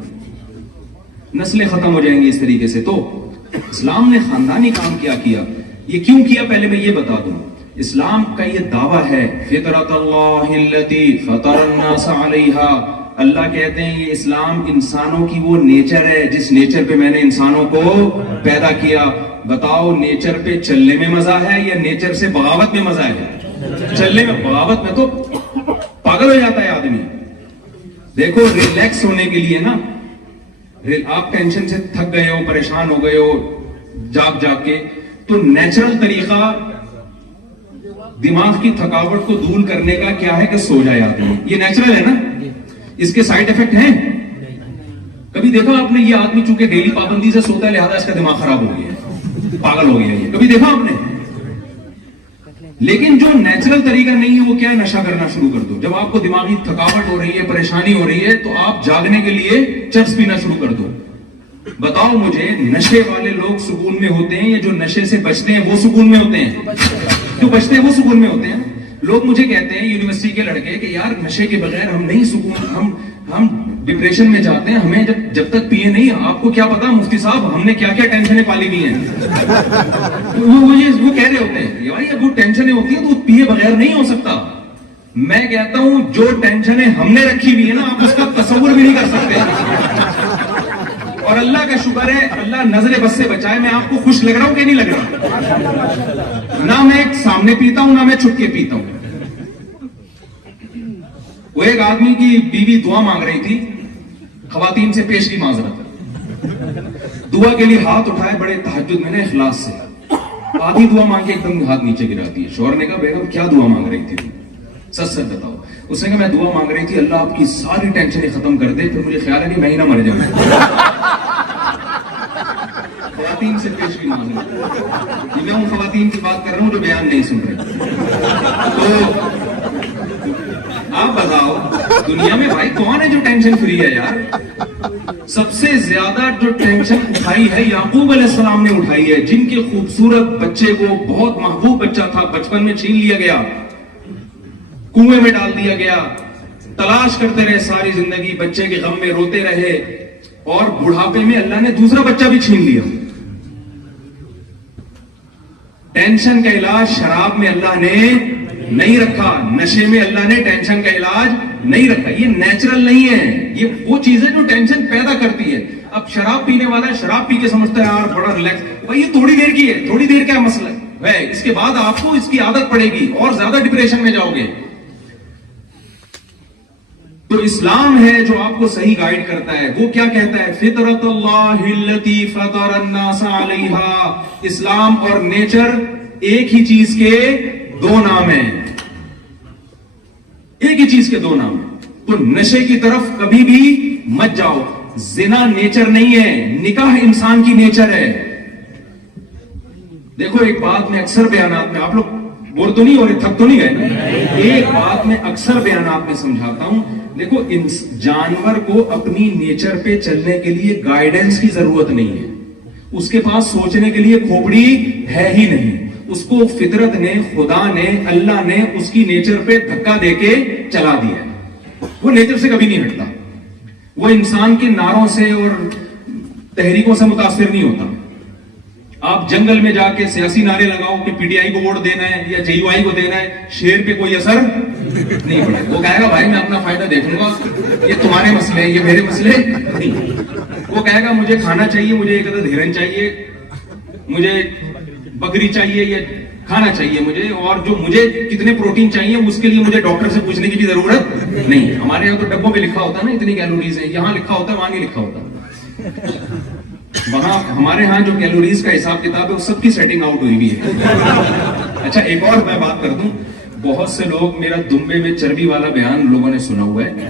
نسلیں ختم ہو جائیں گی اس طریقے سے. تو اسلام نے خاندانی کام کیا, یہ کیوں کیا پہلے میں یہ بتا دوں. اسلام کا یہ دعویٰ ہے فطرت اللہ التی فطر الناس علیہا, اللہ کہتے ہیں یہ اسلام انسانوں کی وہ نیچر ہے جس نیچر پہ میں نے انسانوں کو پیدا کیا. بتاؤ نیچر پہ چلنے میں مزہ ہے یا نیچر سے بغاوت میں مزہ ہے؟ چلنے میں, بغاوت میں تو پاگل ہو جاتا ہے آدمی. دیکھو ریلیکس ہونے کے لیے نا, آپ ٹینشن سے تھک گئے ہو, پریشان ہو گئے ہو جاگ کے, تو نیچرل طریقہ دماغ کی تھکاوٹ کو دور کرنے کا کیا ہے کہ سو جائے آدمی. یہ نیچرل ہے نا, اس کے سائیڈ ایفیکٹ ہیں. کبھی دیکھا آپ نے یہ آدمی چونکہ ڈیلی پابندی سے سوتا ہے لہذا اس کا دماغ خراب ہو گیا ہے, پاگل ہو گیا ہے, کبھی دیکھا آپ نے؟ لیکن جو نیچرل طریقہ نہیں ہے وہ کیا ہے, نشہ کرنا شروع کر دو. جب آپ کو دماغی تھکاوٹ ہو رہی ہے, پریشانی ہو رہی ہے, تو آپ جاگنے کے لیے چرس پینا شروع کر دو. بتاؤ مجھے نشے والے لوگ سکون میں ہوتے ہیں یا جو نشے سے بچتے ہیں وہ سکون میں ہوتے ہیں؟ جو بچتے ہیں وہ سکون میں ہوتے ہیں. لوگ مجھے کہتے ہیں یونیورسٹی کے لڑکے کہ یار نشے کے بغیر ہم نہیں سکون, ہم ڈپریشن میں جاتے ہیں, ہمیں جب تک پیے نہیں. آپ کو کیا پتا مفتی صاحب ہم نے کیا کیا ٹینشنیں پالی ہوئی ہیں. وہ کہہ رہے ہوتے ہیں یار یہ وہ ٹینشنیں ہوتی ہیں تو پیے بغیر نہیں ہو سکتا. میں کہتا ہوں جو ٹینشنیں ہم نے رکھی ہوئی ہے نا آپ اس کا تصور بھی نہیں کر سکتے. اور اللہ کا شکر ہے اللہ نظر بس سے بچائے. میں آپ کو خوش لگ رہا ہوں کہ نہیں لگ رہا؟ نہ میں سامنے پیتا ہوں نہ میں چھپ کے پیتا ہوں. وہ ایک آدمی کی بیوی دعا مانگ رہی تھی, خواتین سے پیش کی معذرت, دعا کے لیے ہاتھ اٹھائے بڑے تہجد میں نے اخلاص سے, آدھی دعا مانگ کے ایک دم ہاتھ نیچے گرا دی. شوہر نے کہا بیگم کیا دعا مانگ رہی تھی, سچ سچ بتاؤ. اس نے کہا میں دعا مانگ رہی تھی اللہ آپ کی ساری ٹینشنیں ختم کر دے, پھر مجھے خیال ہے نہیں میں ہی نہ مر جاؤں. خواتین سے پیش کی معذرت, میں ان خواتین کی بات کر رہا ہوں جو بیان نہیں سن رہے. تو آپ بتاؤ دنیا میں بھائی کون ہے جو ٹینشن فری ہے یار؟ سب سے زیادہ جو ٹینشن اٹھائی ہے یعقوب علیہ السلام نے اٹھائی ہے, جن کے خوبصورت بچے کو, بہت محبوب بچہ تھا, بچپن میں چھین لیا گیا, کنویں میں ڈال دیا گیا, تلاش کرتے رہے ساری زندگی, بچے کے غم میں روتے رہے, اور بڑھاپے میں اللہ نے دوسرا بچہ بھی چھین لیا. ٹینشن کا علاج شراب میں اللہ نے نہیں رکھا, نشے میں اللہ نے ٹینشن کا علاج نہیں رکھا. یہ نیچرل نہیں ہے, یہ وہ چیز ہے جو ٹینشن پیدا کرتی ہے. اب شراب پینے والا شراب پی کے سمجھتا ہے یار بڑا ریلیکس, بھائی یہ تھوڑی دیر کی ہے, تھوڑی دیر کیا مسئلہ ہے, اس کے بعد آپ کو اس کی عادت پڑے گی اور زیادہ ڈپریشن میں جاؤ گے. تو اسلام ہے جو آپ کو صحیح گائیڈ کرتا ہے. وہ کیا کہتا ہے, فطرت اللہ التی فطر الناس علیہا. اسلام اور نیچر ایک ہی چیز کے دو نام ہیں, ایک ہی چیز کے دو نام ہیں. تو نشے کی طرف کبھی بھی مت جاؤ. زنا نیچر نہیں ہے, نکاح انسان کی نیچر ہے. دیکھو ایک بات میں اکثر بیانات میں, آپ لوگ بور تو نہیں ہو رہے, تھک تو نہیں گئے, ایک بات میں اکثر بیانات میں سمجھاتا ہوں. دیکھو جانور کو اپنی نیچر پہ چلنے کے لیے گائیڈنس کی ضرورت نہیں ہے, اس کے پاس سوچنے کے لیے کھوپڑی ہے ہی نہیں. اس کو فطرت نے, خدا نے, اللہ نے اس کی نیچر پہ دھکا دے کے چلا دیا ہے. وہ نیچر سے کبھی نہیں ہٹتا, وہ انسان کے نعروں سے اور تحریکوں سے متاثر نہیں ہوتا. آپ جنگل میں جا کے سیاسی نعرے لگاؤ کہ پی ٹی آئی کو ووٹ دینا ہے یا جے یو آئی کو دینا ہے, شیر پہ کوئی اثر نہیں پڑے. وہ کہے گا بھائی میں اپنا فائدہ دیکھوں گا, یہ تمہارے مسئلے ہیں, یہ میرے مسئلے نہیں. وہ کہے گا مجھے کھانا چاہیے, مجھے ایک عدد ہرن چاہیے, مجھے بکری چاہیے, یا کھانا چاہیے مجھے, اور جو مجھے کتنے پروٹین چاہیے اس کے لیے مجھے ڈاکٹر سے پوچھنے کی بھی ضرورت نہیں. ہمارے یہاں تو ڈبوں پہ لکھا ہوتا ہے نا اتنی کیلوریز ہیں, یہاں لکھا ہوتا ہے وہاں نہیں لکھا ہوتا. وہاں ہمارے ہاں جو کیلوریز کا حساب کتاب ہے وہ سب کی سیٹنگ آؤٹ ہوئی بھی ہے. اچھا ایک اور میں بات کر دوں, بہت سے لوگ میرا دمبے میں چربی والا بیان لوگوں نے سنا ہوا ہے,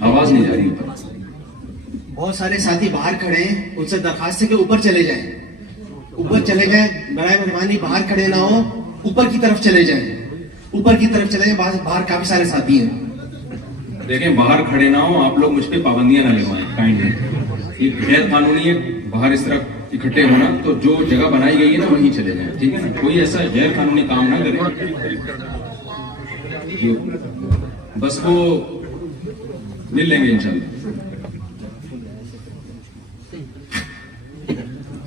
آواز نہیں جا رہی اوپر. بہت سارے ساتھی باہر کھڑے ہیں, ان سے درخواست ہے کہ اوپر چلے جائیں, اوپر چلے جائیں, برائے مہربانی باہر کھڑے نہ ہو, اوپر کی طرف چلے جائیں, اوپر کی طرف چلے جائیں, باہر کافی سارے ساتھی ہیں. دیکھیں باہر کھڑے نہ ہو, آپ لوگ مجھ پہ پابندیاں نہ لگوائیں کائنڈلی, یہ غیر قانونی ہے باہر اس طرح اکٹھے ہونا, تو جو جگہ بنائی گئی ہے نا وہیں چلے جائیں, ٹھیک ہے نا, کوئی ایسا غیر قانونی کام نہ کرے. بس وہ مل لیں گے انشاءاللہ.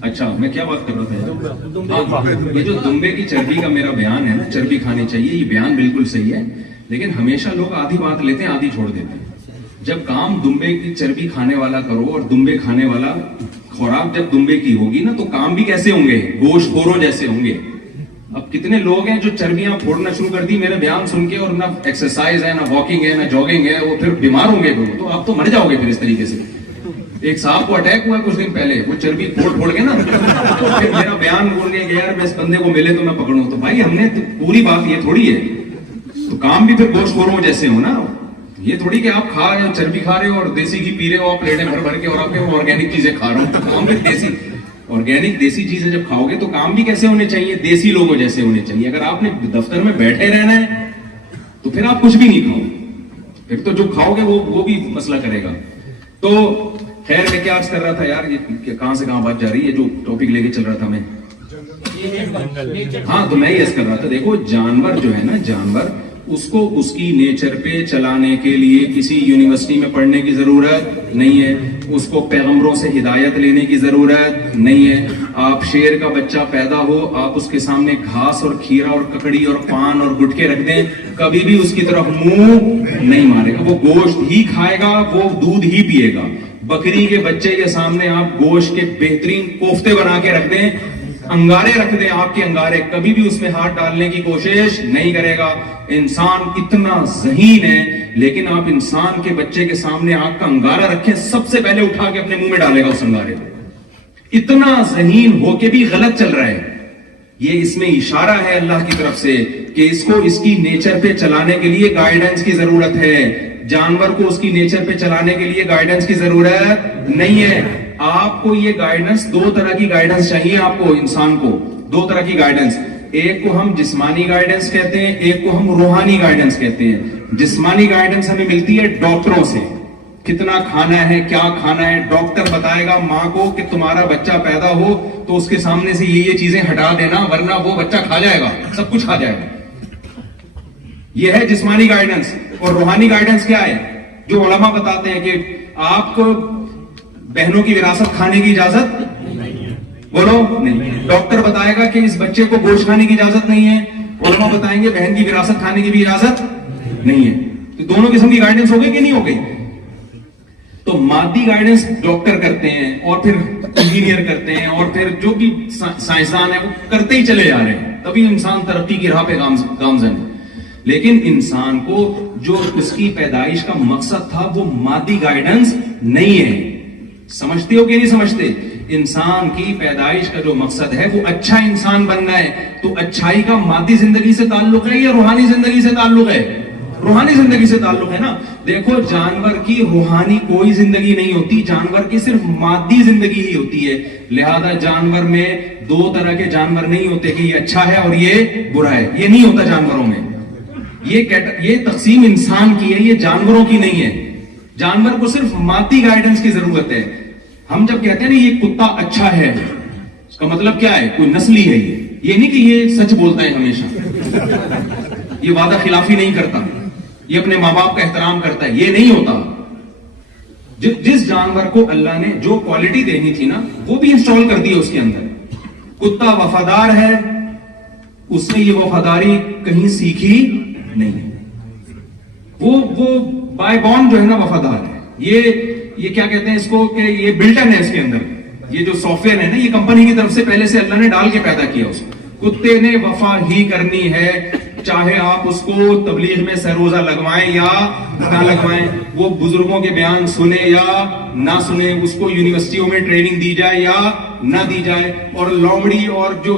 اچھا میں کیا بات کر رہا تھا, یہ جو دمبے کی چربی کا میرا بیان ہے نا, چربی کھانی چاہیے, یہ بیان بالکل صحیح ہے, لیکن ہمیشہ لوگ آدھی بات لیتے ہیں آدھی چھوڑ دیتے ہیں. جب کام دمبے کی چربی کھانے والا کرو اور دمبے کھانے والا خوراک جب دمبے کی ہوگی نا, تو کام بھی کیسے ہوں گے, گوشت خوروں جیسے ہوں گے. اب کتنے لوگ ہیں جو چربیاں پھوڑنا شروع کر دی میرے بیان سن کے, اور نہ ایکسرسائز ہے, نہ واکنگ ہے, نہ جاگنگ ہے, وہ پھر بیمار ہوں گے, تو آپ تو مر جاؤ گے پھر اس طریقے سے. ایک صاحب کو اٹیک ہوا کچھ دن پہلے, وہ چربی پھوڑ کے نا, تو پھر میرا بیان بولنے کہ یار میں اس بندے کو ملے تو میں پکڑوں. تو بھائی ہم نے پوری بات یہ تھوڑی ہے, تو کام بھی پھر گوشت خوروں جیسے ہو نا. یہ تھوڑی کہ آپ کھا رہے ہو, چربی کھا رہے ہو اور دیسی گھی پی رہے ہو, آپ پلیٹیں بھر کے, اور آپ آرگینک چیزیں کھا رہے ہو. تو کام بھی آرگینک دیسی چیزیں جب کھاؤ گے تو کام بھی کیسے ہونے چاہیے, دیسی لوگوں جیسے ہونے چاہیے. اگر آپ نے دفتر میں بیٹھے رہنا ہے تو پھر آپ کچھ بھی نہیں کھاؤ, پھر تو جو کھاؤ گے وہ بھی مسئلہ کرے گا. تو خیر میں کیا عرض کر رہا تھا یار, یہ کہاں سے کہاں بات جا رہی ہے, جو ٹاپک لے کے چل رہا تھا میں. ہاں تو میں یہ عرض کر رہا تھا, دیکھو جانور جو ہے نا, جانور اس کو اس کی نیچر پہ چلانے کے لیے کسی یونیورسٹی میں پڑھنے کی ضرورت نہیں ہے, اس کو پیغمبروں سے ہدایت لینے کی ضرورت نہیں ہے. آپ شیر کا بچہ پیدا ہو, آپ اس کے سامنے گھاس اور کھیرا اور ککڑی اور پان اور گٹکے رکھ دیں, کبھی بھی اس کی طرف منہ نہیں مارے گا, وہ گوشت ہی کھائے گا, وہ دودھ ہی پیے گا. بکری کے بچے کے سامنے آپ گوشت کے بہترین کوفتے بنا کے رکھ دیں, انگارے رکھ دیں, آپ کے انگارے, کبھی بھی اس میں ہاتھ ڈالنے کی کوشش نہیں کرے گا. انسان اتنا ذہین ہے, لیکن آپ انسان کے بچے کے سامنے آگ کا انگارہ رکھیں, سب سے پہلے اٹھا کے اپنے منہ میں ڈالے گا اس انگارے کو. اتنا ذہین ہو کے بھی غلط چل رہا ہے. یہ اس میں اشارہ ہے اللہ کی طرف سے کہ اس کو اس کی نیچر پہ چلانے کے لیے گائیڈنس کی ضرورت ہے. جانور کو اس کی نیچر پہ چلانے کے لیے گائیڈنس کی ضرورت نہیں ہے. آپ کو یہ گائیڈنس, دو طرح کی گائیڈنس چاہیے آپ کو, انسان کو دو طرح کی گائیڈنس. ایک کو ہم جسمانی گائیڈنس کہتے ہیں, ایک کو ہم روحانی گائیڈنس کہتے ہیں. جسمانی گائیڈنس ہمیں ملتی ہے ڈاکٹروں سے, کتنا کھانا ہے, کیا کھانا ہے. ڈاکٹر بتائے گا ماں کو کہ تمہارا بچہ پیدا ہو تو اس کے سامنے سے یہ چیزیں ہٹا دینا, ورنہ وہ بچہ کھا جائے گا, سب کچھ کھا جائے گا. یہ ہے جسمانی گائیڈنس. اور روحانی گائیڈنس کیا ہے, جو علماء بتاتے ہیں کہ آپ کو بہنوں کی وراثت کھانے کی اجازت بولو نہیں. ڈاکٹر بتائے گا کہ اس بچے کو گوشت کھانے کی اجازت نہیں ہے, علماء بتائیں گے بہن کی وراثت کھانے کی بھی اجازت نہیں ہے. تو دونوں قسم کی گائیڈنس ہو گئی کہ نہیں ہو گئی. تو مادی گائیڈنس ڈاکٹر کرتے ہیں, اور پھر انجینئر کرتے ہیں, اور پھر جو بھی سائنسدان ہیں وہ کرتے ہی چلے جا رہے ہیں, تبھی انسان ترقی کی راہ پہ گامزن ہے. لیکن انسان کو جو اس کی پیدائش کا مقصد تھا وہ مادی گائیڈنس نہیں ہے. سمجھتے ہو کہ نہیں سمجھتے؟ انسان کی پیدائش کا جو مقصد ہے وہ اچھا انسان بننا ہے. تو اچھائی کا مادی زندگی سے تعلق ہے یا روحانی زندگی سے تعلق ہے؟ روحانی زندگی سے تعلق ہے نا. دیکھو جانور کی روحانی کوئی زندگی نہیں ہوتی, جانور کی صرف مادی زندگی ہی ہوتی ہے. لہذا جانور میں دو طرح کے جانور نہیں ہوتے کہ یہ اچھا ہے اور یہ برا ہے, یہ نہیں ہوتا جانوروں میں. یہ تقسیم انسان کی ہے, یہ جانوروں کی نہیں ہے. جانور کو صرف مادی گائیڈنس کی ضرورت ہے. ہم جب کہتے ہیں نا یہ کتا اچھا ہے, اس کا مطلب کیا ہے؟ کوئی نسلی ہے. یہ نہیں کہ یہ سچ بولتا ہے ہمیشہ, یہ وعدہ خلافی نہیں کرتا, یہ اپنے ماں باپ کا احترام کرتا ہے, یہ نہیں ہوتا. جس جانور کو اللہ نے جو کوالٹی دینی تھی نا وہ بھی انسٹال کر دی ہے اس کے اندر. کتا وفادار ہے, اس نے یہ وفاداری کہیں سیکھی نہیں, وہ بائی بورن جو ہے نا وفادار ہے. یہ کیا کہتے ہیں اس کو کہ یہ بلٹن ہے اس کے اندر, یہ جو سافٹ ویئر ہے نا یہ کمپنی کی طرف سے پہلے سے اللہ نے ڈال کے پیدا کیا اس کو. کتے نے وفا ہی کرنی ہے, چاہے آپ اس کو تبلیغ میں سروزہ لگوائیں یا نہ لگوائیں, وہ بزرگوں کے بیان سنے یا نہ سنے, اس کو یونیورسٹیوں میں ٹریننگ دی جائے یا نہ دی جائے. اور لومڑی اور جو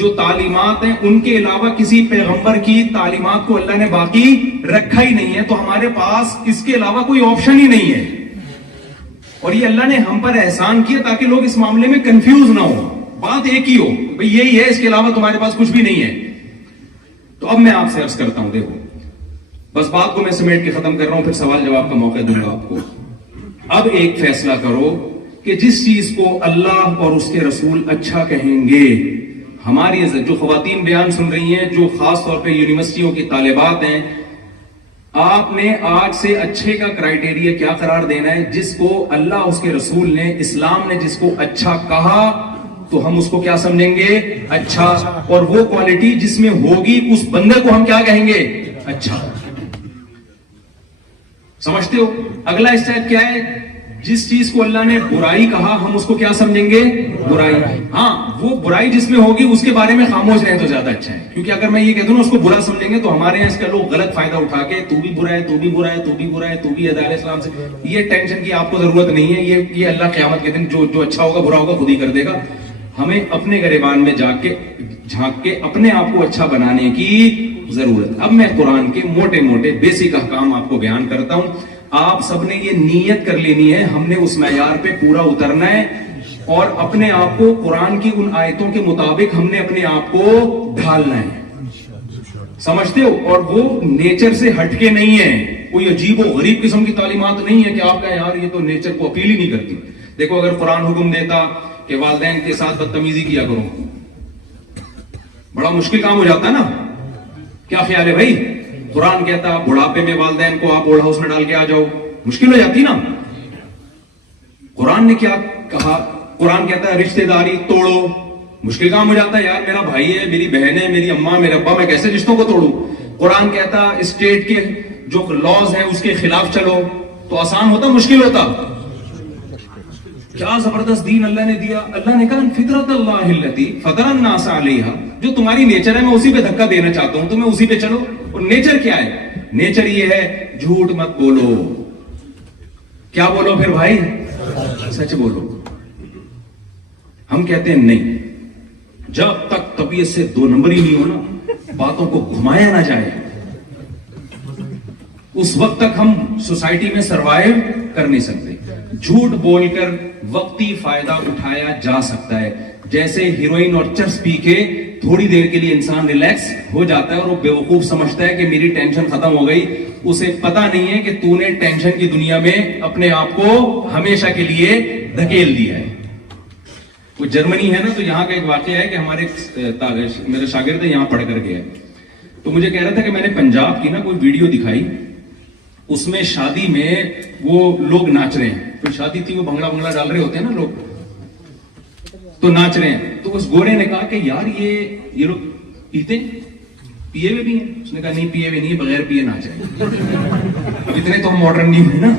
جو تعلیمات ہیں ان کے علاوہ کسی پیغمبر کی تعلیمات کو اللہ نے باقی رکھا ہی نہیں ہے, تو ہمارے پاس اس کے علاوہ کوئی آپشن ہی نہیں ہے. اور یہ اللہ نے ہم پر احسان کیا تاکہ لوگ اس معاملے میں کنفیوز نہ ہو, بات ایک ہی ہو, بھئی یہی ہے, اس کے علاوہ تمہارے پاس کچھ بھی نہیں ہے. تو اب میں آپ سے عرض کرتا ہوں, دیکھو بس بات کو میں سمیٹ کے ختم کر رہا ہوں, پھر سوال جواب کا موقع دوں گا آپ کو. اب ایک فیصلہ کرو کہ جس چیز کو اللہ اور اس کے رسول اچھا کہیں گے, ہماری عزت, جو خواتین بیان سن رہی ہیں, جو خاص طور پہ یونیورسٹیوں کی طالبات ہیں, آپ نے آج سے اچھے کا کرائیٹیریا کیا قرار دینا ہے؟ جس کو اللہ اس کے رسول نے, اسلام نے جس کو اچھا کہا تو ہم اس کو کیا سمجھیں گے؟ اچھا. اور وہ کوالٹی جس میں ہوگی اس بندے کو ہم کیا کہیں گے؟ اچھا. سمجھتے ہو؟ اگلا اسٹیپ کیا ہے؟ جس چیز کو اللہ نے برائی کہا ہم اس کو کیا سمجھیں گے؟ برائی. ہاں, وہ برائی جس میں ہوگی اس کے بارے میں خاموش رہیں تو زیادہ اچھا ہے, کیونکہ اگر میں یہ کہہ دوں نا اس کو برا سمجھیں گے تو ہمارے یہاں اس کا لوگ غلط فائدہ اٹھا کے تو بھی برا ہے, تو بھی برا ہے, تو بھی برا ہے, تو بھی علیہ السلام سے. یہ ٹینشن کی آپ کو ضرورت نہیں ہے, یہ اللہ قیامت کے دن جو اچھا ہوگا برا ہوگا خود ہی کر دے گا. ہمیں اپنے گریبان میں جا کے جھانک کے اپنے آپ کو اچھا بنانے کی ضرورت. اب میں قرآن کے موٹے موٹے بیسک احکام آپ کو بیان کرتا ہوں. آپ سب نے یہ نیت کر لینی ہے, ہم نے اس معیار پہ پورا اترنا ہے اور اپنے آپ کو قرآن کی ان آیتوں کے مطابق ہم نے اپنے آپ کو ڈھالنا ہے. سمجھتے ہو؟ اور وہ نیچر سے ہٹ کے نہیں ہے, کوئی عجیب و غریب قسم کی تعلیمات نہیں ہے کہ آپ کہیں یار یہ تو نیچر کو اپیل ہی نہیں کرتی. دیکھو اگر قرآن حکم دیتا کہ والدین کے ساتھ بدتمیزی کیا کرو, بڑا مشکل کام ہو جاتا نا. کیا خیال ہے بھائی؟ قرآن کہتا بڑھاپے میں والدین کو آپ اوڑھ ہاؤس میں ڈال کے آ جاؤ, مشکل ہو جاتی نا. قرآن نے کیا کہا؟ قرآن کہتا ہے رشتہ داری توڑو, مشکل کام ہو جاتا ہے, یار میرا بھائی ہے, میری بہن ہے, میری اماں, میرے ابا, میں کیسے رشتوں کو توڑوں؟ قرآن کہتا اسٹیٹ کے جو لاز ہیں اس کے خلاف چلو, تو آسان ہوتا مشکل ہوتا؟ کیا زبردست دین اللہ نے دیا. اللہ نے کہا فطرت اللہ التی فطر الناس علیہا, جو تمہاری نیچر ہے میں اسی پہ دھکا دینا چاہتا ہوں, تمہیں اسی پہ چلو. اور نیچر کیا ہے؟ نیچر یہ ہے جھوٹ مت بولو. کیا بولو پھر بھائی؟ سچ بولو. ہم کہتے ہیں نہیں, جب تک طبیعت سے دو نمبر ہی نہیں ہونا, باتوں کو گھمایا نہ جائے, اس وقت تک ہم سوسائٹی میں سروائیو کر نہیں سکتے. جھوٹ بول کر وقتی فائدہ اٹھایا جا سکتا ہے. جیسے ہیروئن اور چرس پی کے تھوڑی دیر کے لیے انسان ریلیکس ہو جاتا ہے اور وہ بیوقوف سمجھتا ہے کہ میری ٹینشن ختم ہو گئی. اسے پتا نہیں ہے کہ تو نے ٹینشن کی دنیا میں اپنے آپ کو ہمیشہ کے لیے دھکیل دیا ہے. وہ جرمنی ہے نا, تو یہاں کا ایک واقعہ ہے کہ ہمارے میرے شاگرد یہاں پڑھ کر گیا, تو مجھے کہہ رہا تھا کہ میں نے پنجاب کی نا کوئی ویڈیو دکھائی, اس میں شادی میں وہ لوگ ناچ رہے ہیں. کوئی شادی تھی, وہ بھنگڑا ڈال رہے ہوتے ہیں نا لوگ, تو ناچ رہے ہیں. تو اس گورے نے کہا کہ یار یہ لوگ پیتے پیے ہوئے بھی ہیں. اس نے کہا نہیں پیے ہوئے نہیں, بغیر پیے ناچ رہے ہیں. اب اتنے تو ہم ماڈرن نہیں ہوئے نا.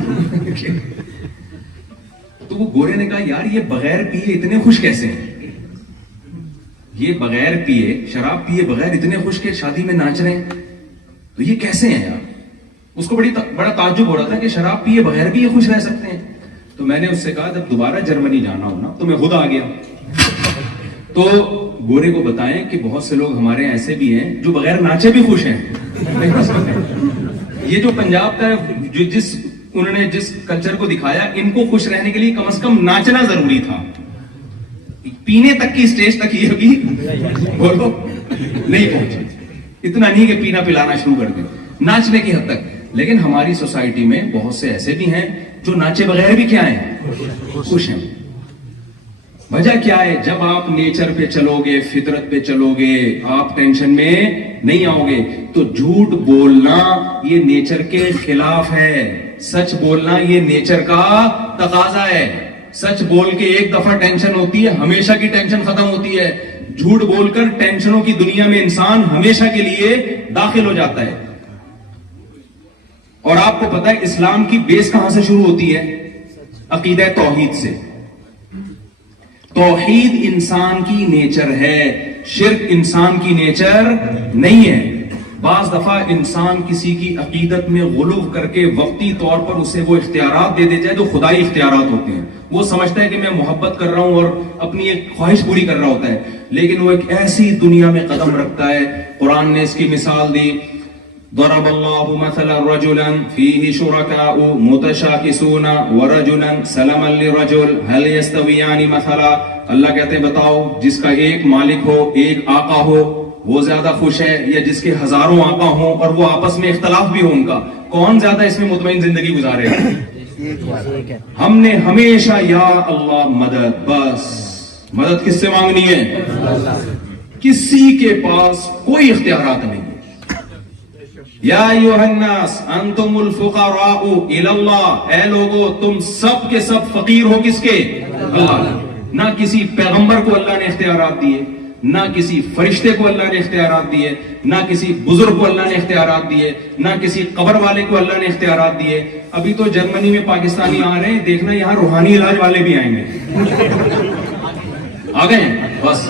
تو وہ گورے نے کہا یار یہ بغیر پیے اتنے خوش کیسے ہیں؟ یہ بغیر پیے, شراب پیے بغیر اتنے خوش کے شادی میں ناچ رہے ہیں, تو یہ کیسے ہیں یار؟ اس کو بڑا تعجب ہو رہا تھا کہ شراب پیے بغیر بھی یہ خوش رہ سکتے ہیں. تو میں نے اس سے کہا جب دوبارہ جرمنی جانا ہو نا تو میں خود آ گیا. تو گورے کو بتائیں کہ بہت سے لوگ ہمارے ایسے بھی ہیں جو بغیر ناچے بھی خوش ہیں. یہ جو پنجاب کا جو انہوں نے جس کلچر کو دکھایا, ان کو خوش رہنے کے لیے کم از کم ناچنا ضروری تھا. پینے تک کی اسٹیج تک یہ ابھی بولو نہیں پہنچے. اتنا نہیں کہ پینا پلانا شروع کر دیں, ناچنے کی حد تک. لیکن ہماری سوسائٹی میں بہت سے ایسے بھی ہیں جو ناچے بغیر بھی کیا ہیں, خوش ہیں. وجہ کیا ہے؟ جب آپ نیچر پہ چلو گے, فطرت پہ چلو گے, آپ ٹینشن میں نہیں آؤ گے. تو جھوٹ بولنا یہ نیچر کے خلاف ہے, سچ بولنا یہ نیچر کا تقاضا ہے. سچ بول کے ایک دفعہ ٹینشن ہوتی ہے, ہمیشہ کی ٹینشن ختم ہوتی ہے. جھوٹ بول کر ٹینشنوں کی دنیا میں انسان ہمیشہ کے لیے داخل ہو جاتا ہے. اور آپ کو پتا ہے اسلام کی بیس کہاں سے شروع ہوتی ہے؟ عقیدہ توحید سے. توحید انسان کی نیچر ہے, شرک انسان کی نیچر نہیں ہے. بعض دفعہ انسان کسی کی عقیدت میں غلو کر کے وقتی طور پر اسے وہ اختیارات دے جائے جو خدائی اختیارات ہوتے ہیں. وہ سمجھتا ہے کہ میں محبت کر رہا ہوں اور اپنی ایک خواہش پوری کر رہا ہوتا ہے. لیکن وہ ایک ایسی دنیا میں قدم رکھتا ہے. قرآن نے اس کی مثال دی. ضرب اللہ مثلا رجلا فیہ شرکاء متشاکسون ورجلا سلما لرجل هل یستویان مثلا. اللہ کہتے ہیں بتاؤ جس کا ایک مالک ہو ایک آقا ہو وہ زیادہ خوش ہے یا جس کے ہزاروں آقا ہوں اور وہ آپس میں اختلاف بھی ہو ان کا, کون زیادہ اس میں مطمئن زندگی گزارے گا؟ ہم نے ہمیشہ یا اللہ مدد, بس مدد کس سے مانگنی ہے؟ کسی کے پاس کوئی اختیارات نہیں. یا ایھا الناس انتم الفقراء الی اللہ, اے لوگو تم سب کے سب فقیر ہو کس کے؟ اللہ. نہ کسی پیغمبر کو اللہ نے اختیارات دیے, نہ کسی فرشتے کو اللہ نے اختیارات دیے, نہ کسی بزرگ کو اللہ نے اختیارات دیے, نہ کسی قبر والے کو اللہ نے اختیارات دیے. ابھی تو جرمنی میں پاکستانی آ رہے ہیں, دیکھنا یہاں روحانی علاج والے بھی آئیں گے. آ گئے بس.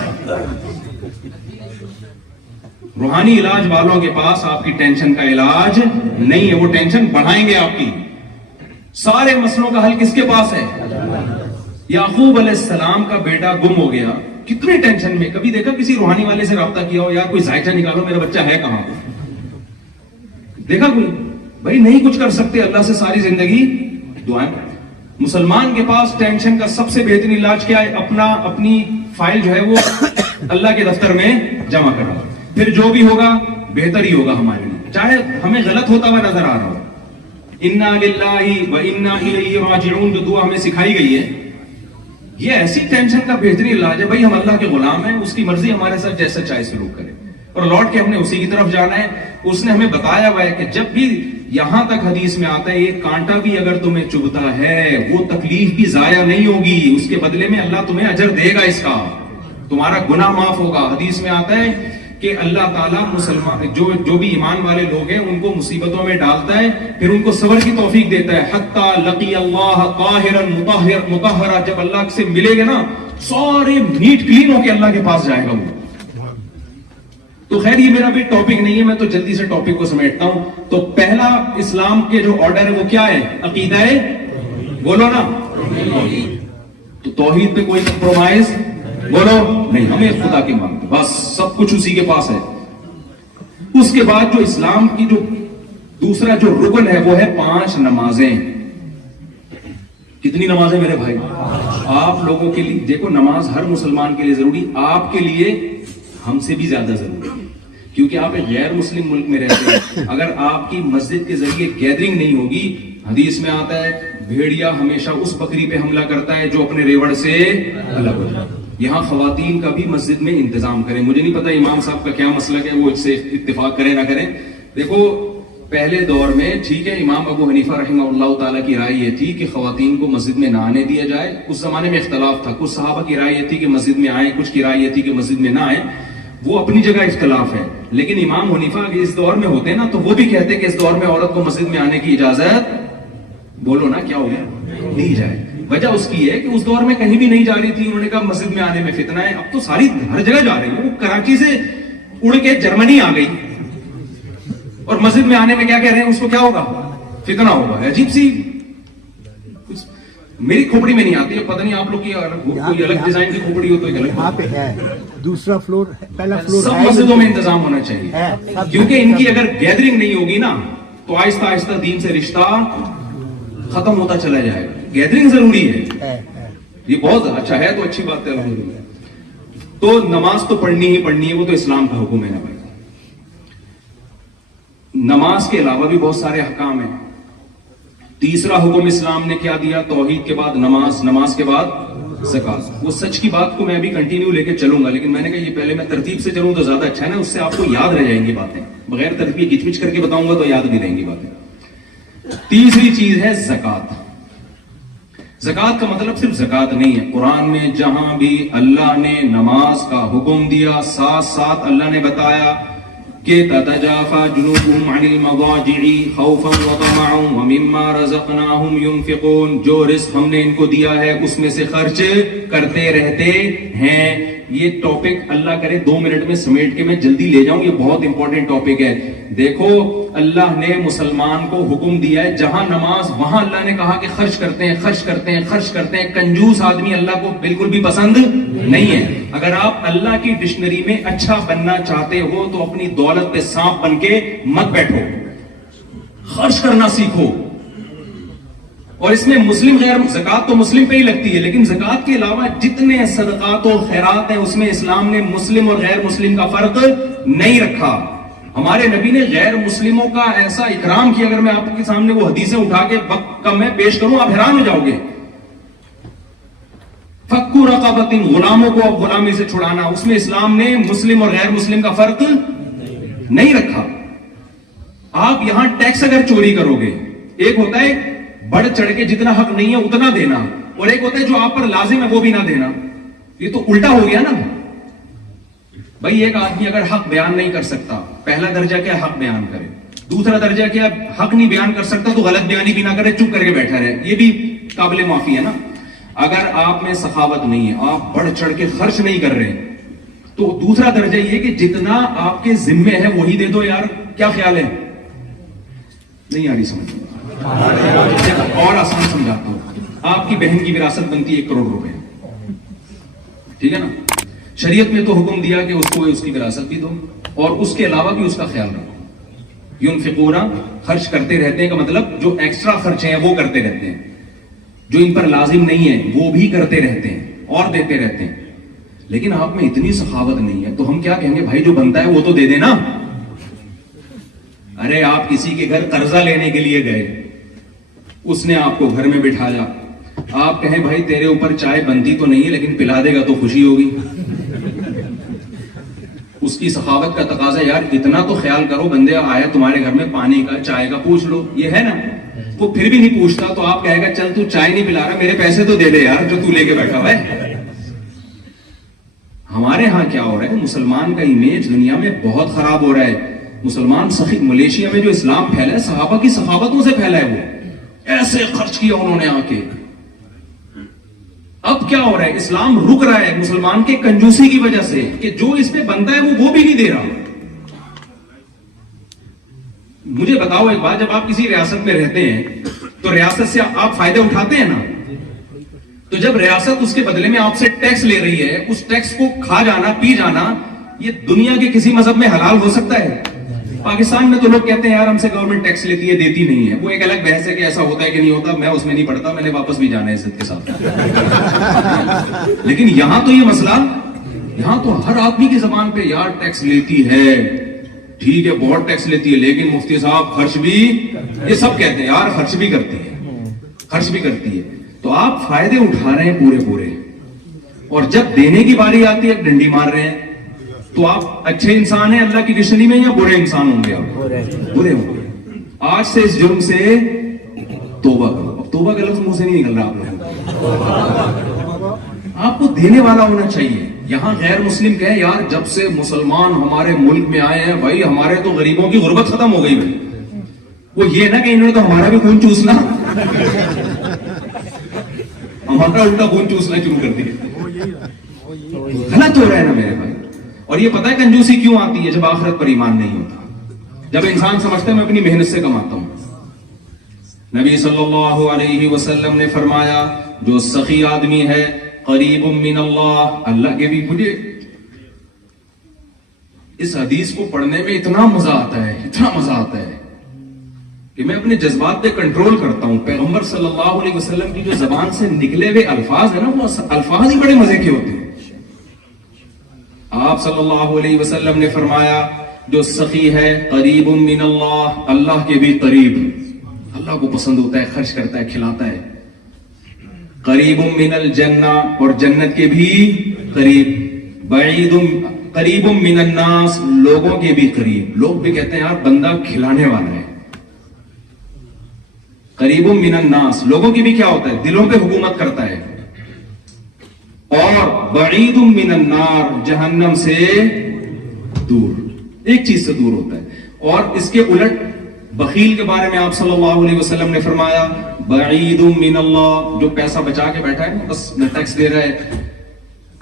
روحانی علاج والوں کے پاس آپ کی ٹینشن کا علاج نہیں ہے, وہ ٹینشن بڑھائیں گے آپ کی. سارے مسئلوں کا حل کس کے پاس ہے؟ یعقوب علیہ السلام کا بیٹا گم ہو گیا, کتنی ٹینشن میں. کبھی دیکھا کسی روحانی والے سے رابطہ کیا ہو, یار کوئی ذائچہ نکالو میرا بچہ ہے کہاں؟ دیکھا کوئی؟ بھائی نہیں کچھ کر سکتے, اللہ سے ساری زندگی دعائیں. مسلمان کے پاس ٹینشن کا سب سے بہترین علاج کیا ہے؟ اپنی فائل جو ہے وہ اللہ کے دفتر میں جمع کرنا. پھر جو بھی ہوگا بہتر ہی ہوگا ہمارے لیے, چاہے ہمیں غلط ہوتا ہوا نظر آ رہا ہو. انا للہ و انا الیہ راجعون جو دعا ہمیں سکھائی گئی ہے, یہ ایسی ٹینشن کا بہترین علاج ہے. بھائی ہم اللہ کے غلام ہیں, اس کی مرضی ہمارے ساتھ جیسا چاہے سلوک کرے, اور لوٹ کے ہم نے اسی کی طرف جانا ہے. اس نے ہمیں بتایا ہوا ہے کہ جب بھی یہاں تک حدیث میں آتا ہے ایک کانٹا بھی اگر تمہیں چبھتا ہے وہ تکلیف بھی ضائع نہیں ہوگی, اس کے بدلے میں اللہ تمہیں اجر دے گا, اس کا تمہارا گناہ معاف ہوگا. حدیث میں آتا ہے کہ اللہ تعالیٰ مسلمان جو بھی ایمان والے لوگ ہیں ان کو مصیبتوں میں ڈالتا ہے, پھر ان کو صبر کی توفیق دیتا ہے. حتی لقی اللہ طاہرا مطہرا, جب اللہ سے ملے گا نا سارے نیٹ کلین ہو کے اللہ کے پاس جائے گا وہ. تو خیر یہ میرا بھی ٹاپک نہیں ہے, میں تو جلدی سے ٹاپک کو سمیٹتا ہوں. تو پہلا اسلام کے جو آرڈر ہے وہ کیا ہے؟ عقیدہ ہے, بولو نا. تو توحید پہ کوئی کمپرومائز بولو نہیں, ہمیں خدا کی مانگتے, بس سب کچھ اسی کے پاس ہے. اس کے بعد جو اسلام کی جو دوسرا جو رکن ہے وہ ہے 5 نمازیں. کتنی نمازیں میرے بھائی؟ آپ لوگوں کے لیے دیکھو, نماز ہر مسلمان کے لیے ضروری, آپ کے لیے ہم سے بھی زیادہ ضروری, کیونکہ آپ ایک غیر مسلم ملک میں رہتے ہیں. اگر آپ کی مسجد کے ذریعے گیدرنگ نہیں ہوگی, حدیث میں آتا ہے بھیڑیا ہمیشہ اس بکری پہ حملہ کرتا ہے جو اپنے ریوڑ سے الگ ہو جائے. یہاں خواتین کا بھی مسجد میں انتظام کریں. مجھے نہیں پتا امام صاحب کا کیا مسئلہ ہے, وہ اس سے اتفاق کریں نہ کریں. دیکھو پہلے دور میں ٹھیک ہے, امام ابو حنیفہ رحمہ اللہ تعالیٰ کی رائے یہ تھی کہ خواتین کو مسجد میں نہ آنے دیا جائے. اس زمانے میں اختلاف تھا, کچھ صحابہ کی رائے یہ تھی کہ مسجد میں آئیں, کچھ کی رائے یہ تھی کہ مسجد میں نہ آئیں. وہ اپنی جگہ اختلاف ہے, لیکن امام حنیفہ اس دور میں ہوتے نا تو وہ بھی کہتے کہ اس دور میں عورت کو مسجد میں آنے کی اجازت, بولو نا کیا ہو گیا, دی جائے. وجہ اس کی ہے کہ اس دور میں کہیں بھی نہیں جا رہی تھی, انہوں نے کہا مسجد میں آنے میں فتنہ ہے. اب تو ساری ہر جگہ جا رہی ہے. وہ کراچی سے اڑ کے جرمنی آ گئی اور مسجد میں آنے میں کیا کہہ رہے ہیں, اس کو کیا ہوگا, فتنہ ہوگا. عجیب سی, میری کھوپڑی میں نہیں آتی ہے, پتہ نہیں آپ لوگ کی کوئی الگ ڈیزائن کی کھوپڑی ہو تو ایک الگ. یہاں پہ ہے دوسرا فلور, پہلا فلور سب مسجدوں میں انتظام ہونا چاہیے, کیونکہ ان کی اگر گیدرنگ نہیں ہوگی نا تو آہستہ آہستہ دین سے رشتہ ختم ہوتا چلا جائے گا. گیدرنگ ضروری ہے, یہ بہت اچھا ہے, تو اچھی بات ہے الحمدللہ. تو نماز تو پڑھنی ہی پڑھنی ہے, وہ تو اسلام کا حکم ہے نا بھائی. نماز کے علاوہ بھی بہت سارے احکام ہیں. تیسرا حکم اسلام نے کیا دیا؟ توحید کے بعد نماز, نماز کے بعد زکات. وہ سچ کی بات کو میں ابھی کنٹینیو لے کے چلوں گا, لیکن میں نے کہا یہ پہلے میں ترتیب سے چلوں تو زیادہ اچھا ہے نا, اس سے آپ کو یاد رہ جائیں گی باتیں. بغیر ترتیب گچ پچ کر کے بتاؤں گا تو یاد نہیں رہیں گی باتیں. تیسری چیز ہے زکات. زکات کا مطلب صرف زکات نہیں ہے. قرآن میں جہاں بھی اللہ نے نماز کا حکم دیا, ساتھ ساتھ اللہ نے بتایا کہ تتجافى جنوبهم عن المضاجع خوفا وطمعا ومما رزقناهم ينفقون. جو رزق ہم نے ان کو دیا ہے اس میں سے خرچ کرتے رہتے ہیں. یہ ٹاپک اللہ کرے 2 منٹ میں سمیٹ کے میں جلدی لے جاؤں, یہ بہت امپورٹنٹ ٹاپک ہے. دیکھو اللہ نے مسلمان کو حکم دیا ہے جہاں نماز وہاں اللہ نے کہا کہ خرچ کرتے ہیں, خرچ کرتے ہیں, خرچ کرتے ہیں. کنجوس آدمی اللہ کو بالکل بھی پسند نہیں ہے. اگر آپ اللہ کی ڈکشنری میں اچھا بننا چاہتے ہو تو اپنی دولت پہ سانپ بن کے مت بیٹھو, خرچ کرنا سیکھو. اور اس میں مسلم غیر زکات تو مسلم پہ ہی لگتی ہے, لیکن زکات کے علاوہ جتنے صدقات و خیرات ہیں اس میں اسلام نے مسلم اور غیر مسلم کا فرق نہیں رکھا. ہمارے نبی نے غیر مسلموں کا ایسا اکرام کیا, اگر میں آپ کے سامنے وہ حدیثیں اٹھا کے وقت کم میں پیش کروں آپ حیران ہو جاؤ گے. فکو رقبۃ, غلاموں کو اب غلامی سے چھڑانا, اس میں اسلام نے مسلم اور غیر مسلم کا فرق نہیں رکھا. آپ یہاں ٹیکس اگر چوری کرو گے, ایک ہوتا ہے بڑھ چڑھ کے جتنا حق نہیں ہے اتنا دینا, اور ایک ہوتا ہے جو آپ پر لازم ہے وہ بھی نہ دینا. یہ تو الٹا ہو گیا نا بھائی. ایک آدمی اگر حق بیان نہیں کر سکتا, پہلا درجہ کیا حق بیان کرے, دوسرا درجہ کیا حق نہیں بیان کر سکتا تو غلط بیانی بھی نہ کرے, چپ کر کے بیٹھا رہے, یہ بھی قابل معافی ہے نا. اگر آپ میں سخاوت نہیں ہے, آپ بڑھ چڑھ کے خرچ نہیں کر رہے, تو دوسرا درجہ یہ کہ جتنا آپ کے ذمے ہے وہی دے دو. یار کیا خیال ہے, نہیں آ رہی سمجھ, اور آسان سمجھاتا ہوں. آپ کی بہن کی وراثت بنتی ہے 1 کروڑ روپے, ٹھیک ہے نا. شریعت میں تو حکم دیا کہ اس کو اس کی وراثت بھی دو اور اس کے علاوہ بھی اس کا خیال رکھو. ينفقون, خرچ کرتے رہتے ہیں کا مطلب جو ایکسٹرا خرچے ہیں وہ کرتے رہتے ہیں, جو ان پر لازم نہیں ہے وہ بھی کرتے رہتے ہیں اور دیتے رہتے ہیں. لیکن آپ میں اتنی سخاوت نہیں ہے تو ہم کیا کہیں گے, بھائی جو بنتا ہے وہ تو دے دینا. ارے آپ کسی کے گھر قرضہ لینے کے لیے گئے, اس نے آپ کو گھر میں بٹھایا, آپ کہیں بھائی تیرے اوپر چائے بنتی تو نہیں ہے لیکن پلا دے گا تو خوشی ہوگی. اس کی سخاوت کا تقاضا یار اتنا تو خیال کرو, بندے آیا تمہارے گھر میں پانی کا چائے کا پوچھ لو, یہ ہے نا. وہ پھر بھی نہیں پوچھتا تو آپ کہے گا چل تو چائے نہیں پلا رہا, میرے پیسے تو دے دے یار جو تو لے کے بیٹھا ہوا ہے. ہمارے ہاں کیا ہو رہا ہے, مسلمان کا امیج دنیا میں بہت خراب ہو رہا ہے. مسلمان سخی, ملیشیا میں جو اسلام پھیلا ہے صحابہ کی سخاوتوں سے پھیلا ہے, وہ ایسے خرچ کیا انہوں نے آ کے. اب کیا ہو رہا ہے, اسلام رک رہا ہے مسلمان کے کنجوسی کی وجہ سے کہ جو اس پہ بنتا ہے وہ بھی نہیں دے رہا. مجھے بتاؤ ایک بات, جب آپ کسی ریاست میں رہتے ہیں تو ریاست سے آپ فائدے اٹھاتے ہیں نا, تو جب ریاست اس کے بدلے میں آپ سے ٹیکس لے رہی ہے, اس ٹیکس کو کھا جانا پی جانا یہ دنیا کے کسی مذہب میں حلال ہو سکتا ہے؟ پاکستان میں تو لوگ کہتے ہیں یار ہم سے گورنمنٹ ٹیکس لیتی ہے, دیتی نہیں ہے. وہ ایک الگ بحث ہے کہ ایسا ہوتا ہے کہ نہیں ہوتا, میں اس میں نہیں پڑھتا, میں نے واپس بھی جانا ہے عزت کے ساتھ. لیکن یہاں تو یہ مسئلہ, یہاں تو ہر آدمی کی زبان پہ یار ٹیکس لیتی ہے, ٹھیک ہے بہت ٹیکس لیتی ہے, لیکن مفتی صاحب خرچ بھی, یہ سب کہتے ہیں یار خرچ بھی کرتی ہے, خرچ بھی کرتی ہے. تو آپ فائدے اٹھا رہے ہیں پورے پورے, اور جب دینے کی باری آتی ہے ڈنڈی مار رہے ہیں. تو آپ اچھے انسان ہیں اللہ کی ڈکشنری میں یا برے انسان ہوں گے؟ آپ برے ہوں گے. آج سے اس جرم سے توبہ کرو. اب توبہ کا لفظ منہ سے نہیں نکل رہا آپ لوگوں. آپ کو دینے والا ہونا چاہیے. یہاں غیر مسلم کہے یار جب سے مسلمان ہمارے ملک میں آئے ہیں بھائی ہمارے تو غریبوں کی غربت ختم ہو گئی بھائی. وہ یہ نہ کہ انہوں نے تو ہمارا بھی خون چوسنا, ہمارا الٹا خون چوسنا شروع کر دیا. غلط ہو رہا ہے نا میرے بھائی. اور یہ پتہ ہے کنجوسی کیوں آتی ہے؟ جب آخرت پر ایمان نہیں ہوتا, جب انسان سمجھتا ہے میں اپنی محنت سے کماتا ہوں. نبی صلی اللہ علیہ وسلم نے فرمایا جو سخی آدمی ہے قریب من اللہ, اللہ کے بھی. مجھے اس حدیث کو پڑھنے میں اتنا مزہ آتا ہے, اتنا مزہ آتا ہے کہ میں اپنے جذبات پہ کنٹرول کرتا ہوں. پیغمبر صلی اللہ علیہ وسلم کی جو زبان سے نکلے ہوئے الفاظ ہیں نا, وہ الفاظ ہی بڑے مزے کے ہوتے ہیں. آپ صلی اللہ علیہ وسلم نے فرمایا جو سخی ہے قریب من اللہ, اللہ کے بھی قریب, اللہ کو پسند ہوتا ہے, خرچ کرتا ہے, کھلاتا ہے. قریب من الجنہ, اور جنت کے بھی قریب. بعید قریب من الناس, لوگوں کے بھی قریب. لوگ بھی کہتے ہیں یار بندہ کھلانے والا ہے. قریب من الناس, لوگوں کی بھی کیا ہوتا ہے, دلوں پہ حکومت کرتا ہے. اور بعید من النار, جہنم سے دور, ایک چیز سے دور ہوتا ہے. اور اس کے الٹ بخیل کے بارے میں آپ صلی اللہ علیہ وسلم نے فرمایا بعید من اللہ, جو پیسہ بچا کے بیٹھا ہے بس نہ ٹیکس دے رہا ہے,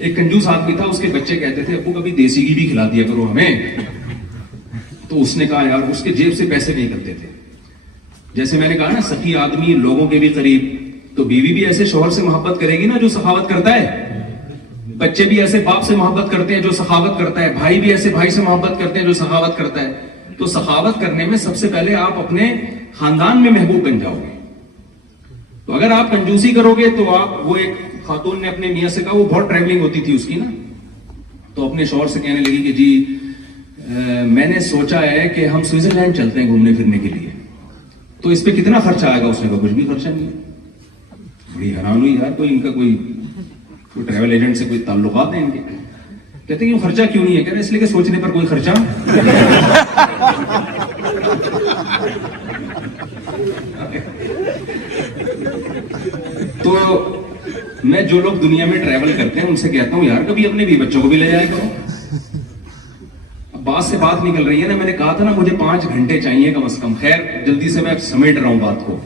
ایک کنجوس آدمی تھا, اس کے بچے کہتے تھے ابو کبھی دیسی گھی بھی کھلا دیا کرو ہمیں. تو اس نے کہا یار اس کے جیب سے پیسے نہیں کرتے تھے. جیسے میں نے کہا نا سخی آدمی لوگوں کے بھی قریب, تو بیوی بھی ایسے شوہر سے محبت کرے گی نا جو سخاوت کرتا ہے, بچے بھی ایسے باپ سے محبت کرتے ہیں جو سخاوت کرتا ہے, بھائی بھی ایسے بھائی سے محبت کرتے ہیں جو سخاوت کرتا ہے. تو سخاوت کرنے میں سب سے پہلے آپ اپنے خاندان میں محبوب بن جاؤ گے. تو اگر آپ کنجوسی کرو گے تو آپ, وہ ایک خاتون نے اپنے میاں سے کہا, وہ بہت ٹریولنگ ہوتی تھی اس کی نا, تو اپنے شوہر سے کہنے لگی کہ جی میں نے سوچا ہے کہ ہم سوئٹزرلینڈ چلتے ہیں گھومنے پھرنے کے لیے, تو اس پہ کتنا خرچہ آئے گا؟ اس نے کہا کچھ بھی خرچہ نہیں ہے. بڑی حیران ہوئی یار, کوئی ان کا کوئی ٹریول ایجنٹ سے کوئی تعلقات ہیں ان کے. کہتے ہیں خرچہ کیوں نہیں ہے؟ کہہ رہے اس لیے کہ سوچنے پر کوئی خرچہ. تو میں جو لوگ دنیا میں ٹریول کرتے ہیں ان سے کہتا ہوں یار کبھی اپنے بھی بچوں کو بھی لے جایا کرو. بات سے بات نکل رہی ہے نا, میں نے کہا تھا نا مجھے 5 گھنٹے چاہیے کم از کم. خیر جلدی سے میں سمیٹ رہا ہوں بات کو.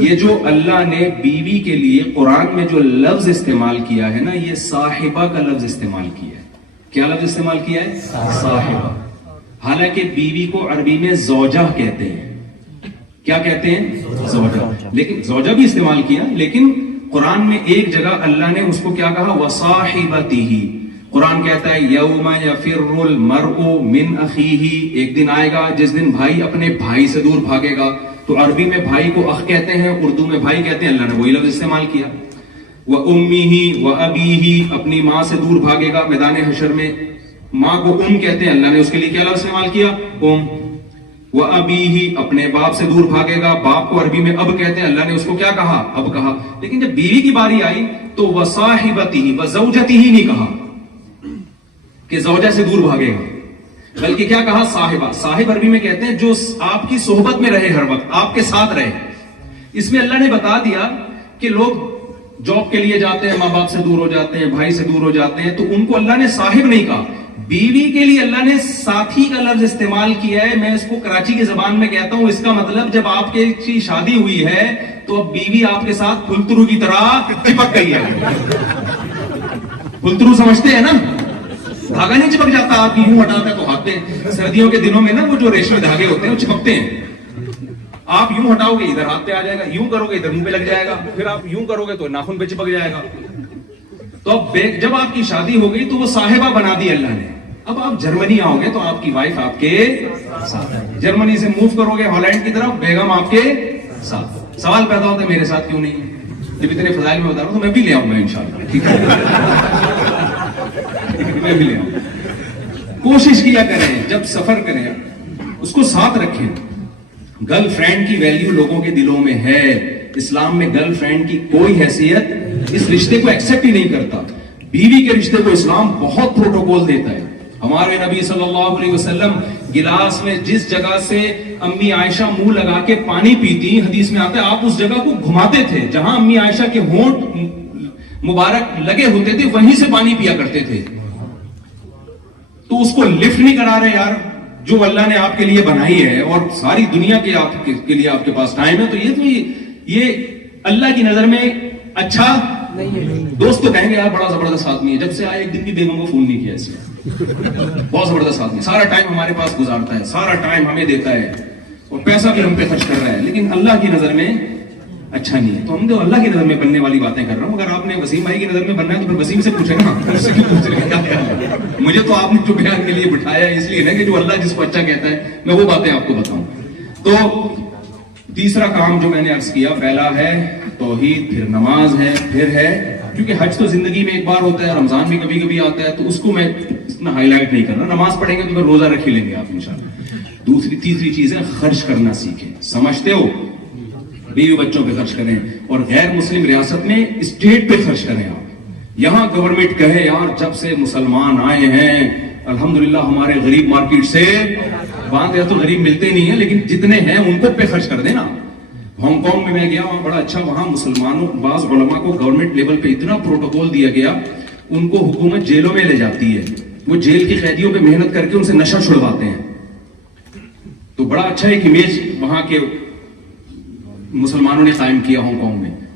یہ جو اللہ نے بیوی کے لیے قرآن میں جو لفظ استعمال کیا ہے نا, یہ صاحبہ کا لفظ استعمال کیا ہے. کیا لفظ استعمال کیا ہے؟ صاحبہ. حالانکہ بیوی کو عربی میں زوجہ کہتے ہیں. کیا کہتے ہیں؟ زوجہ. لیکن زوجہ بھی استعمال کیا, لیکن قرآن میں ایک جگہ اللہ نے اس کو کیا کہا؟ وصاحبتہ. قرآن کہتا ہے یوم یفر المرء من اخیہ, ایک دن آئے گا جس دن بھائی اپنے بھائی سے دور بھاگے گا. تو عربی میں بھائی کو اخ کہتے ہیں, اردو میں بھائی کہتے ہیں. اللہ نے وہی لفظ استعمال کیا. وَأُمِّهِ وَأَبِيهِ, اپنی ماں سے دور بھاگے گا میدان حشر میں. ماں کو کہتے ہیں, اللہ نے اس کے لیے کیا لفظ استعمال کیا؟ وَأَبِيهِ, اپنے باپ سے دور بھاگے گا. باپ کو عربی میں اب کہتے ہیں, اللہ نے اس کو کیا کہا؟ اب کہا. لیکن جب بیوی کی باری آئی تو وَصَاحِبَتِهِ وَزَوْجَتِهِ نہیں کہا کہ زوجہ سے دور بھاگے گا, بلکہ کیا کہا؟ صاحبہ. صاحب عربی میں کہتے ہیں جو آپ کی صحبت میں رہے, ہر وقت آپ کے ساتھ رہے. اس میں اللہ نے بتا دیا کہ لوگ جاب کے لیے جاتے ہیں, ماں باپ سے دور ہو جاتے ہیں, بھائی سے دور ہو جاتے ہیں, تو ان کو اللہ نے صاحب نہیں کہا. بیوی کے لیے اللہ نے ساتھی کا لفظ استعمال کیا ہے. میں اس کو کراچی کی زبان میں کہتا ہوں, اس کا مطلب جب آپ کی شادی ہوئی ہے تو اب بیوی آپ کے ساتھ پھلترو کی طرح چپک گئی ہے. پھلترو سمجھتے ہیں نا, دھاگا نہیں چپک جاتا, آپ یوں ہٹاتا ہے تو ہاتھ پہ. سردیوں کے دنوں میں نا وہ جو ریشمی دھاگے ہوتے ہیں وہ چپکتے ہیں. آپ یوں ہٹاؤ گے ادھر ہاتھ پہ آ جائے گا, یوں کرو گے ادھر منہ پہ لگ جائے گا, پھر آپ یوں کرو گے تو ناخن پہ چپک جائے گا. تو اب جب آپ کی شادی ہو گئی تو وہ صاحبہ بنا دی اللہ نے. اب آپ جرمنی آؤ گے تو آپ کی وائف آپ کے ساتھ, جرمنی سے موو کرو گے ہالینڈ کی طرف, بیگم آپ کے ساتھ. سوال پیدا ہوتا ہے میرے ساتھ کیوں نہیں؟ جب اتنے فضائل میں بتا رہا ہوں تو میں بھی لے آؤں گا انشاءاللہ. ٹھیک ہے, میں بھی لے آؤں. کوشش کیا کریں جب سفر کریں اس کو ساتھ رکھیں. گرل فرینڈ کی ویلیو لوگوں کے دلوں میں ہے. اسلام میں گرل فرینڈ کی کوئی حیثیت اس رشتے کو ایکسپٹ ہی نہیں کرتا. بیوی کے رشتے کو اسلام بہت پروٹوکول دیتا ہے. ہمارے نبی صلی اللہ علیہ وسلم گلاس میں جس جگہ سے امی عائشہ منہ لگا کے پانی پیتی, حدیث میں آتا ہے آپ اس جگہ کو گھماتے تھے جہاں امی عائشہ کے ہونٹ مبارک لگے ہوتے تھے, وہیں سے پانی پیا کرتے تھے. تو اس کو لفٹ نہیں کرا رہے یار, جو اللہ نے آپ کے لیے بنائی ہے اور ساری دنیا کے آپ کے لیے آپ کے پاس ٹائم ہے, تو یہ اللہ کی نظر میں اچھا نہیں ہے. دوست تو کہیں گے یار بڑا زبردست آدمی ہے, جب سے آئے ایک دن بھی بیگم کو فون نہیں کیا اس نے, بہت زبردست آدمی, سارا ٹائم ہمارے پاس گزارتا ہے, سارا ٹائم ہمیں دیتا ہے اور پیسہ بھی ہم پہ خرچ کر رہا ہے, لیکن اللہ کی نظر میں اچھا نہیں ہے. تو ہم تو اللہ کی نظر میں بننے والی باتیں کر رہا ہوں. اگر آپ نے وسیم بھائی کی نظر میں بننا ہے تو پھر وسیم سے پوچھے نا, اس سے کیوں پوچھ رہے ہیں کیا خیال ہے؟ مجھے تو آپ نے جو بیان کے لیے بٹھایا ہے اس لیے نا کہ جو اللہ جس کو اچھا کہتا ہے میں وہ باتیں آپ کو بتاؤں. تو تیسرا کام جو میں نے عرض کیا, پہلا ہے توحید, پھر نماز ہے, پھر ہے کیونکہ حج تو زندگی میں ایک بار ہوتا ہے, رمضان بھی کبھی کبھی آتا ہے, تو اس کو میں اتنا ہائی لائٹ نہیں کرنا. نماز پڑھیں گے تو پھر روزہ رکھ ہی لیں گے آپ انشاءاللہ. تیسری چیز ہے خرچ کرنا سیکھیں. سمجھتے ہو, بیوی بچوں پہ خرچ کریں, اور غیر مسلم ریاست میں اسٹیٹ پہ خرچ کریں. آپ یہاں گورنمنٹ کہے یار جب سے مسلمان آئے ہیں الحمدللہ ہمارے غریب مارکیٹ سے وہاں تو غریب ملتے نہیں ہیں, لیکن جتنے ہیں ان کو پہ خرچ کر دینا. ہانگ کانگ میں گیا, وہاں بڑا اچھا, وہاں مسلمانوں بعض علماء کو گورنمنٹ لیول پہ اتنا پروٹوکول دیا گیا, ان کو حکومت جیلوں میں لے جاتی ہے, وہ جیل کی قیدیوں پہ محنت کر کے ان سے نشہ چھڑواتے ہیں. تو بڑا اچھا ایک امیج وہاں کے مسلمانوں نے قائم کیا ہانگ کانگ میں.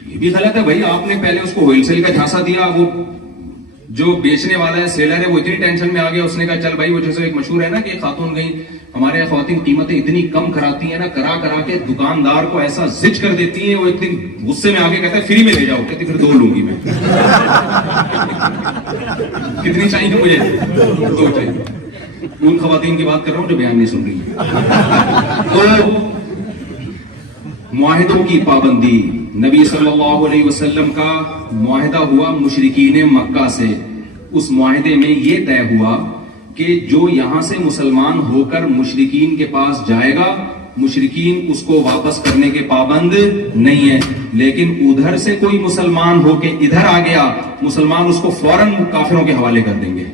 یہ بھی غلط ہے بھائی. آپ نے پہلے اس کو ہول سیل کا جھانسا دیا, وہ جو بیچنے والا ہے, سیلر ہے, وہ اتنی ٹینشن میں آ گیا, اس نے کہا چل بھائی, وہ جیسے ایک مشہور ہے نا کہ خاتون گئی, ہمارے یہاں خواتین قیمتیں اتنی کم کراتی ہیں نا, کرا کرا کے دکاندار کو ایسا زج کر دیتی ہیں, وہ ایک دن غصے میں آ کے کہتا ہے فری میں لے جاؤ, کہتی پھر 2 لوں گی میں. کتنی چاہیے مجھے؟ 2 چاہیے. ان خواتین کی بات کر رہا ہوں جو بیان نہیں سن رہی ہیں. تو معاہدوں کی پابندی, نبی صلی اللہ علیہ وسلم کا معاہدہ ہوا مشرکین مکہ سے. اس معاہدے میں یہ طے ہوا کہ جو یہاں سے مسلمان ہو کر مشرکین کے پاس جائے گا, مشرکین اس کو واپس کرنے کے پابند نہیں ہے, لیکن ادھر سے کوئی مسلمان ہو کے ادھر آ گیا, مسلمان اس کو فوراً کافروں کے حوالے کر دیں گے.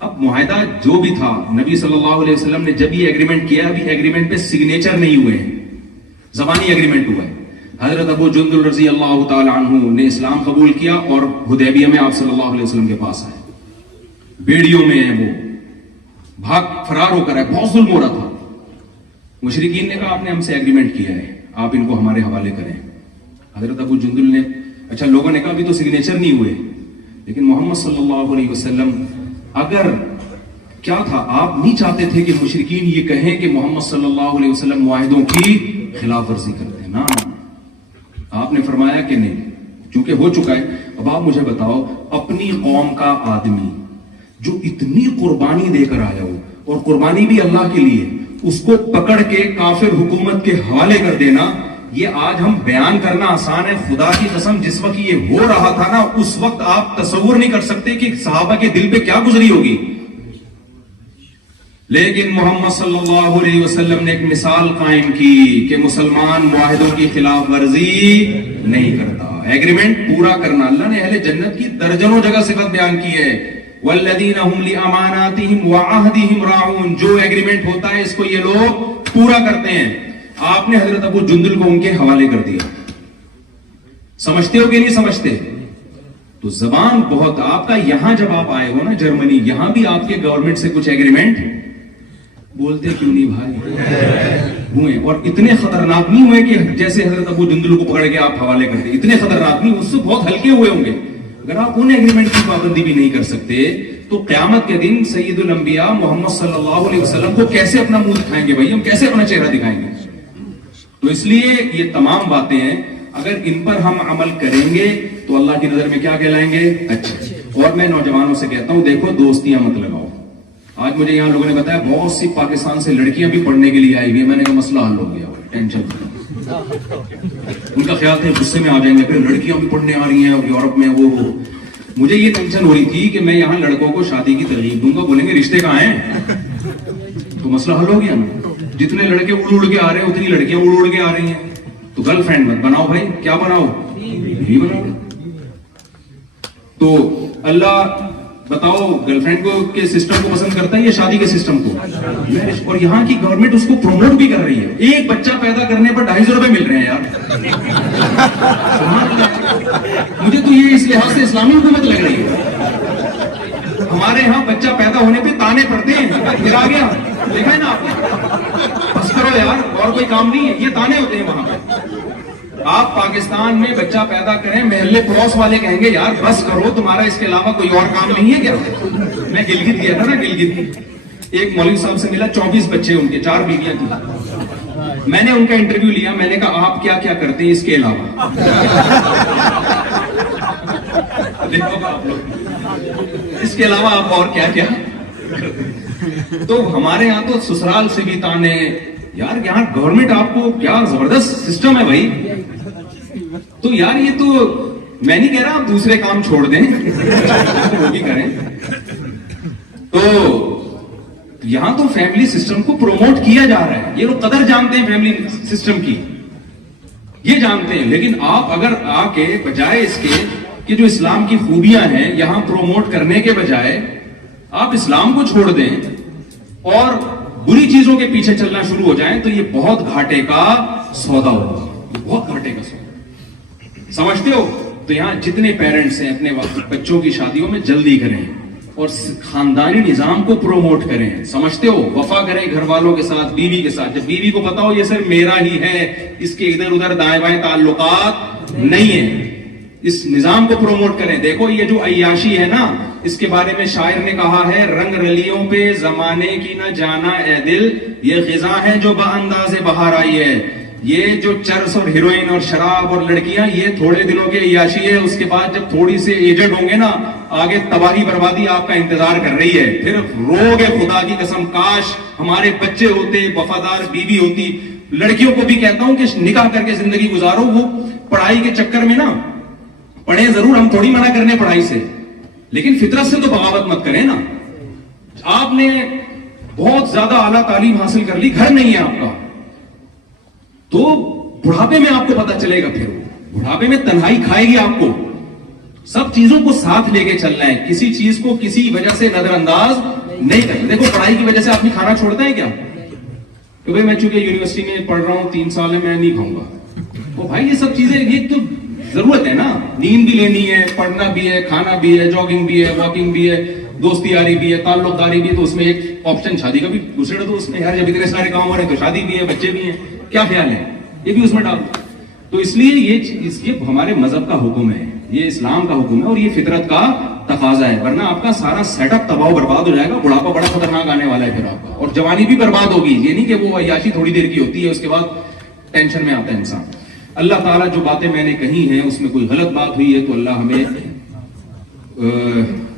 اب معاہدہ جو بھی تھا, نبی صلی اللہ علیہ وسلم نے جب یہ ایگریمنٹ کیا, ابھی ایگریمنٹ پہ سگنیچر نہیں ہوئے ہیں, زبانی ایگریمنٹ ہوا ہے. حضرت ابو جندل رضی اللہ تعالی عنہ نے اسلام قبول کیا اور حدیبیہ میں آپ صلی اللہ علیہ وسلم کے پاس آئے. بیڑیوں میں ہے, وہ بھاگ فرار ہو کر ہے, بہت ظلم ہو رہا تھا. مشرکین نے کہا آپ نے ہم سے ایگریمنٹ کیا ہے, آپ ان کو ہمارے حوالے کریں. حضرت ابو جندل نے, اچھا لوگوں نے کہا ابھی تو سگنیچر نہیں ہوئے, لیکن محمد صلی اللہ علیہ وسلم, اگر کیا تھا, آپ نہیں چاہتے تھے کہ مشرکین یہ کہیں کہ محمد صلی اللہ علیہ وسلم معاہدوں کی خلاف ورزی کرتے ہیں نا. آپ نے فرمایا کہ نہیں, چونکہ ہو چکا ہے. اب آپ مجھے بتاؤ, اپنی قوم کا آدمی جو اتنی قربانی دے کر آیا ہو, اور قربانی بھی اللہ کے لیے, اس کو پکڑ کے کافر حکومت کے حوالے کر دینا, یہ آج ہم بیان کرنا آسان ہے. خدا کی قسم جس وقت یہ ہو رہا تھا نا, اس وقت آپ تصور نہیں کر سکتے کہ صحابہ کے دل پہ کیا گزری ہوگی. لیکن محمد صلی اللہ علیہ وسلم نے ایک مثال قائم کی کہ مسلمان معاہدوں کی خلاف ورزی نہیں کرتا. ایگریمنٹ پورا کرنا. اللہ نے اہل جنت کی درجنوں جگہ صفت بیان کی ہے, والذین هم لاماناتهم وعہدهم راعون. جو ایگریمنٹ ہوتا ہے اس کو یہ لوگ پورا کرتے ہیں. آپ نے حضرت ابو جندل کو ان کے حوالے کر دیا. سمجھتے ہو کہ نہیں سمجھتے؟ تو زبان بہت آپ کا. یہاں جب آپ آئے ہو نا جرمنی, یہاں بھی آپ کے گورنمنٹ سے کچھ ایگریمنٹ بولتے کیوں نہیں بھائی ہوئے, اور اتنے خطرناک نہیں ہوئے کہ جیسے حضرت ابو جندل کو پکڑ کے آپ حوالے کرتے. اتنے خطرناک نہیں, اس سے بہت ہلکے ہوئے ہوں گے. اگر آپ ان ایگریمنٹ کی پابندی بھی نہیں کر سکتے تو قیامت کے دن سید الانبیاء محمد صلی اللہ علیہ وسلم کو کیسے اپنا منہ دکھائیں گے بھائی, ہم کیسے اپنا چہرہ دکھائیں گے؟ تو اس لیے یہ تمام باتیں ہیں, اگر ان پر ہم عمل کریں گے تو اللہ کی نظر میں کیا کہلائیں گے؟ اچھا. اور میں نوجوانوں سے کہتا ہوں, دیکھو دوستیاں مت لگاؤ. آج مجھے یہاں لوگوں نے بتایا بہت سی پاکستان سے لڑکیاں بھی پڑھنے کے لیے آئی ہوئی ہیں. میں نے کہا مسئلہ حل ہو گیا, ٹینشن. ان کا خیال تھا غصے میں آ جائیں گے, پھر لڑکیاں بھی پڑھنے آ رہی ہیں یورپ میں. وہ مجھے یہ ٹینشن ہو رہی تھی کہ میں یہاں لڑکوں کو شادی کی ترغیب دوں گا, بولیں گے رشتے کہاں ہیں, تو مسئلہ حل ہو گیا نا. جتنے لڑکے اڑ اڑ کے آ رہے ہیں اتنی لڑکیاں اڑ اڑ کے آ رہی ہیں. تو گرل فرینڈ مت بناؤ بھائی, کیا بناؤ؟ بیوی بناؤ. تو اللہ بتاؤ گرل فرینڈ کو کے سسٹم کو پسند کرتا ہے یا شادی کے سسٹم کو؟ اور یہاں کی گورنمنٹ اس کو پروموٹ بھی کر رہی ہے. ایک بچہ پیدا کرنے پر 250 روپے مل رہے ہیں یار. مجھے تو یہ اس لحاظ سے اسلامی حکومت لگ رہی ہے. ہمارے یہاں بچہ پیدا ہونے پہ تانے پڑتے ہیں, پھر آ گیا, دیکھا ہے نا آپ نے. بس کرو یار, اور کوئی کام نہیں ہے, یہ تانے ہوتے ہیں وہاں پہ. آپ پاکستان میں بچہ پیدا کریں, محلے پڑوس والے کہیں گے یار بس کرو, تمہارا اس کے علاوہ کوئی اور کام نہیں ہے کیا؟ میں گلگت گیا تھا نا, گلگت, ایک مولوی صاحب سے ملا, 24 بچے ان کے, 4 بیویاں تھیں. میں نے ان کا انٹرویو لیا, میں نے کہا آپ کیا کیا کرتے ہیں اس کے علاوہ؟ دیکھو آپ لوگ, اس کے علاوہ آپ اور کیا کیا؟ تو ہمارے یہاں تو سسرال سے بھی تانے یار. یہاں گورنمنٹ آپ کو کیا زبردست سسٹم ہے بھائی. تو یار یہ تو میں نہیں کہہ رہا آپ دوسرے کام چھوڑ دیں, وہ بھی کریں. تو یہاں تو فیملی سسٹم کو پروموٹ کیا جا رہا ہے. یہ لوگ قدر جانتے ہیں فیملی سسٹم کی, یہ جانتے ہیں. لیکن آپ اگر آ کے بجائے اس کے کہ جو اسلام کی خوبیاں ہیں یہاں پروموٹ کرنے کے بجائے آپ اسلام کو چھوڑ دیں اور بری چیزوں کے پیچھے چلنا شروع ہو جائیں, تو یہ بہت گھاٹے کا سودا ہوگا, بہت گھاٹے کا سودا. سمجھتے ہو؟ تو یہاں جتنے پیرنٹس ہیں اپنے بچوں کی شادیوں میں جلدی کریں, اور خاندانی نظام کو پروموٹ کریں. سمجھتے ہو, وفا کریں گھر والوں کے ساتھ, بیوی کے ساتھ. جب بیوی کو پتا ہو یہ صرف میرا ہی ہے, اس کے ادھر ادھر دائیں بائیں تعلقات نہیں ہیں, اس نظام کو پروموٹ کریں. دیکھو یہ جو عیاشی ہے نا, اس کے بارے میں شاعر نے کہا ہے, رنگ رلیوں پہ زمانے کی نہ جانا اے دل, یہ خزاں ہے جو بانداز بہار آئی ہے. یہ جو چرس اور ہیروئن اور شراب اور لڑکیاں, یہ تھوڑے دنوں کے عیاشی ہے. اس کے بعد جب تھوڑی سے ایجڈ ہوں گے نا, آگے تباہی بربادی آپ کا انتظار کر رہی ہے. پھر رو گے خدا کی قسم, کاش ہمارے بچے ہوتے, وفادار بیوی ہوتی. لڑکیوں کو بھی کہتا ہوں کہ نکاح کر کے زندگی گزارو. وہ پڑھائی کے چکر میں نا, پڑھیں ضرور, ہم تھوڑی منع کرنے پڑھائی سے, لیکن فطرت سے تو بغاوت مت کریں نا. آپ نے بہت زیادہ اعلیٰ تعلیم حاصل کر لی, گھر نہیں ہے آپ کا, تو بڑھاپے میں آپ کو پتا چلے گا. پھر بڑھاپے میں تنہائی کھائے گی آپ کو. سب چیزوں کو ساتھ لے کے چلنا ہے, کسی چیز کو کسی وجہ سے نظر انداز نہیں کرنا. دیکھو پڑھائی کی وجہ سے آدمی کھانا چھوڑتا ہے کیا, کہ بھائی میں چونکہ یونیورسٹی میں پڑھ رہا ہوں 3 سال ہے, میں نہیں کھاؤں گا. تو بھائی یہ سب چیزیں, یہ تو ضرورت ہے نا. نیند بھی لینی ہے, پڑھنا بھی ہے, کھانا بھی ہے, جاگنگ بھی ہے, واکنگ بھی ہے, دوستی یاری بھی ہے, تعلق داری بھی ہے. تو اس میں ایک آپشن شادی کا بھی دوسرے, تو اس میں یار جب اتنے سارے کام ہو رہے ہیں تو شادی بھی ہے, بچے بھی ہیں, کیا خیال ہے, یہ بھی اس میں ڈال. تو اس لیے یہ ہمارے مذہب کا حکم ہے, یہ اسلام کا حکم ہے, اور یہ فطرت کا تقاضا ہے. ورنہ آپ کا سارا سیٹ اپ تباہ و برباد ہو جائے گا. بڑھاپا بڑا خطرناک آنے والا ہے پھر آپ کا, اور جوانی بھی برباد ہوگی. یہ نہیں کہ وہ عیاشی تھوڑی دیر کی ہوتی ہے, اس کے بعد ٹینشن میں آتا ہے انسان. اللہ تعالیٰ جو باتیں میں نے کہی ہیں اس میں کوئی غلط بات ہوئی ہے تو اللہ ہمیں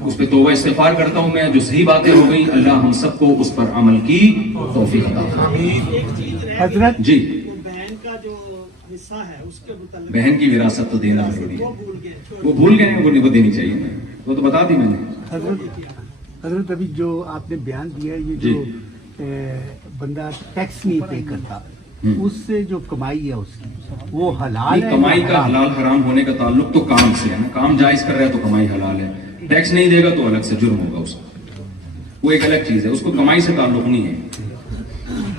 اس پہ توبہ استغفار کرتا ہوں میں. جو صحیح باتیں ہو گئی, اللہ ہم سب کو اس پر عمل کی توفیق عطا فرمائے. حضرت جی, بہن کا جو حصہ ہے اس کے متعلق بہن کی وراثت تو دینا ضروری ہے. وہ بھول گئے ہیں, وہ دینی چاہیے نا, وہ تو بتا دی میں نے. حضرت ابھی جو آپ نے بیان دیا, یہ جو بندہ ٹیکس نہیں پے کرتا, اس سے جو کمائی ہے اس کی, وہ حلال ہے. کمائی کا حلال حرام ہونے کا تعلق تو کام سے ہے نا. کام جائز کر رہا ہے تو کمائی حلال ہے. ٹیکس نہیں دے گا تو الگ سے جرم ہوگا اس کا, وہ ایک الگ چیز ہے, اس کو کمائی سے تعلق نہیں ہے.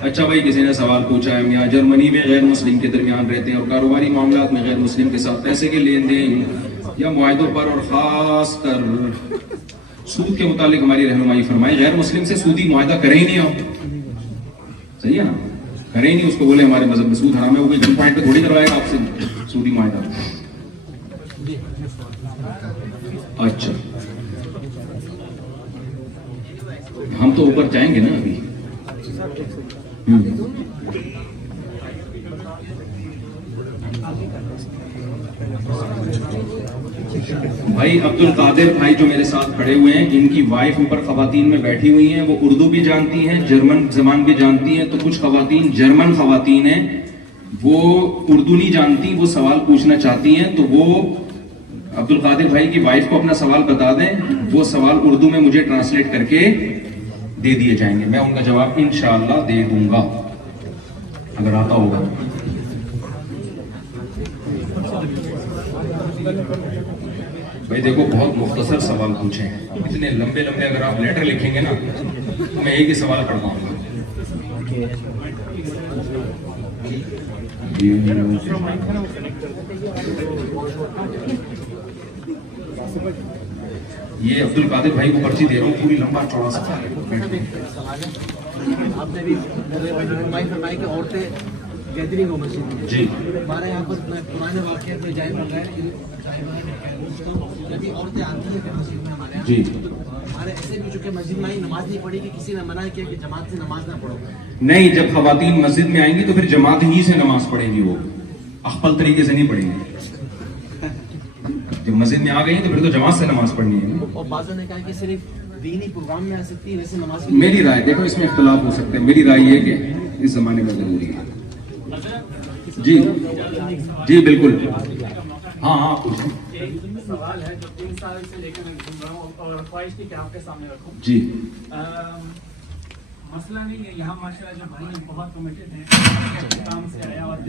اچھا بھائی, کسی نے سوال پوچھا ہے, میاں جرمنی میں غیر مسلم کے درمیان رہتے ہیں اور کاروباری معاملات میں غیر مسلم کے ساتھ پیسے کے لین دین یا معاہدوں پر, اور خاص کر سود کے متعلق ہماری رہنمائی فرمائی. غیر مسلم سے سودی معاہدہ کرے ہی نہیں آپ, صحیح ہے نا, کرے ہی نہیں. اس کو بولے ہمارے مذہب میں سود حرام ہے, وہ کوئی گن پوائنٹ پہ تھوڑی کروائے گا آپ سے سودی معاہدہ. اچھا, ہم تو اوپر جائیں گے نا ابھی. بھائی عبد القادر بھائی جو میرے ساتھ کھڑے ہوئے ہیں, ان کی وائف اوپر خواتین میں بیٹھی ہوئی ہیں, وہ اردو بھی جانتی ہیں, جرمن زبان بھی جانتی ہیں. تو کچھ خواتین جرمن خواتین ہیں, وہ اردو نہیں جانتی, وہ سوال پوچھنا چاہتی ہیں. تو وہ عبد القادر بھائی کی وائف کو اپنا سوال بتا دیں, وہ سوال اردو میں مجھے ٹرانسلیٹ کر کے دے دیے جائیں گے. میں ان کا جواب انشاءاللہ دے دوں گا اگر آتا ہوگا. بھائی دیکھو, بہت مختصر سوال پوچھے ہیں, اتنے لمبے لمبے اگر آپ لیٹر لکھیں گے نا تو میں ایک ہی سوال پڑھ پاؤں گا. یہ عبد القادر بھائی کو پرچی دے رہا ہوں, پوری لمبا چوڑا سوال ہے. آپ نے بھی فرمائی کہ عورتیں گیدرنگ ہو مسجد میں. جی, ہمارے یہاں پر پرانے واقعات میں جائے بن رہا ہے, جبھی عورتیں آتی ہیں مسجد میں ہمارے یہاں, جی, ہمارے ایسے بھی چونکہ مسجد میں آئی نماز نہیں پڑھی, کہ کسی نے منع کیا کہ جماعت سے نماز نہ پڑھو. نہیں, جب خواتین مسجد میں آئیں گی تو پھر جماعت ہی سے نماز پڑھیں گی, وہ اخپل طریقے سے نہیں پڑھیں گی. جب مسجد میں آ گئی تو پھر تو جماعت سے نماز پڑھنی ہے. اور بعضوں نے کہا کہ صرف دینی پروگرام میں آ سکتی ہے, ویسے نماز. میری رائے دیکھو, اس میں اختلاف ہو سکتے ہیں. میری رائے یہ کہ اس زمانے میں ضروری ہے. جی جی بالکل, ہاں سوال ہے جو 3 سال سے لے کے میں گھوم رہا ہوں اور خواہش تھی کہ آپ کے سامنے رکھوں. جی, مسئلہ نہیں ہے, یہاں ماشاءاللہ جو بھائی ہیں بہت کمیٹڈ ہیں, کام سے آیا اور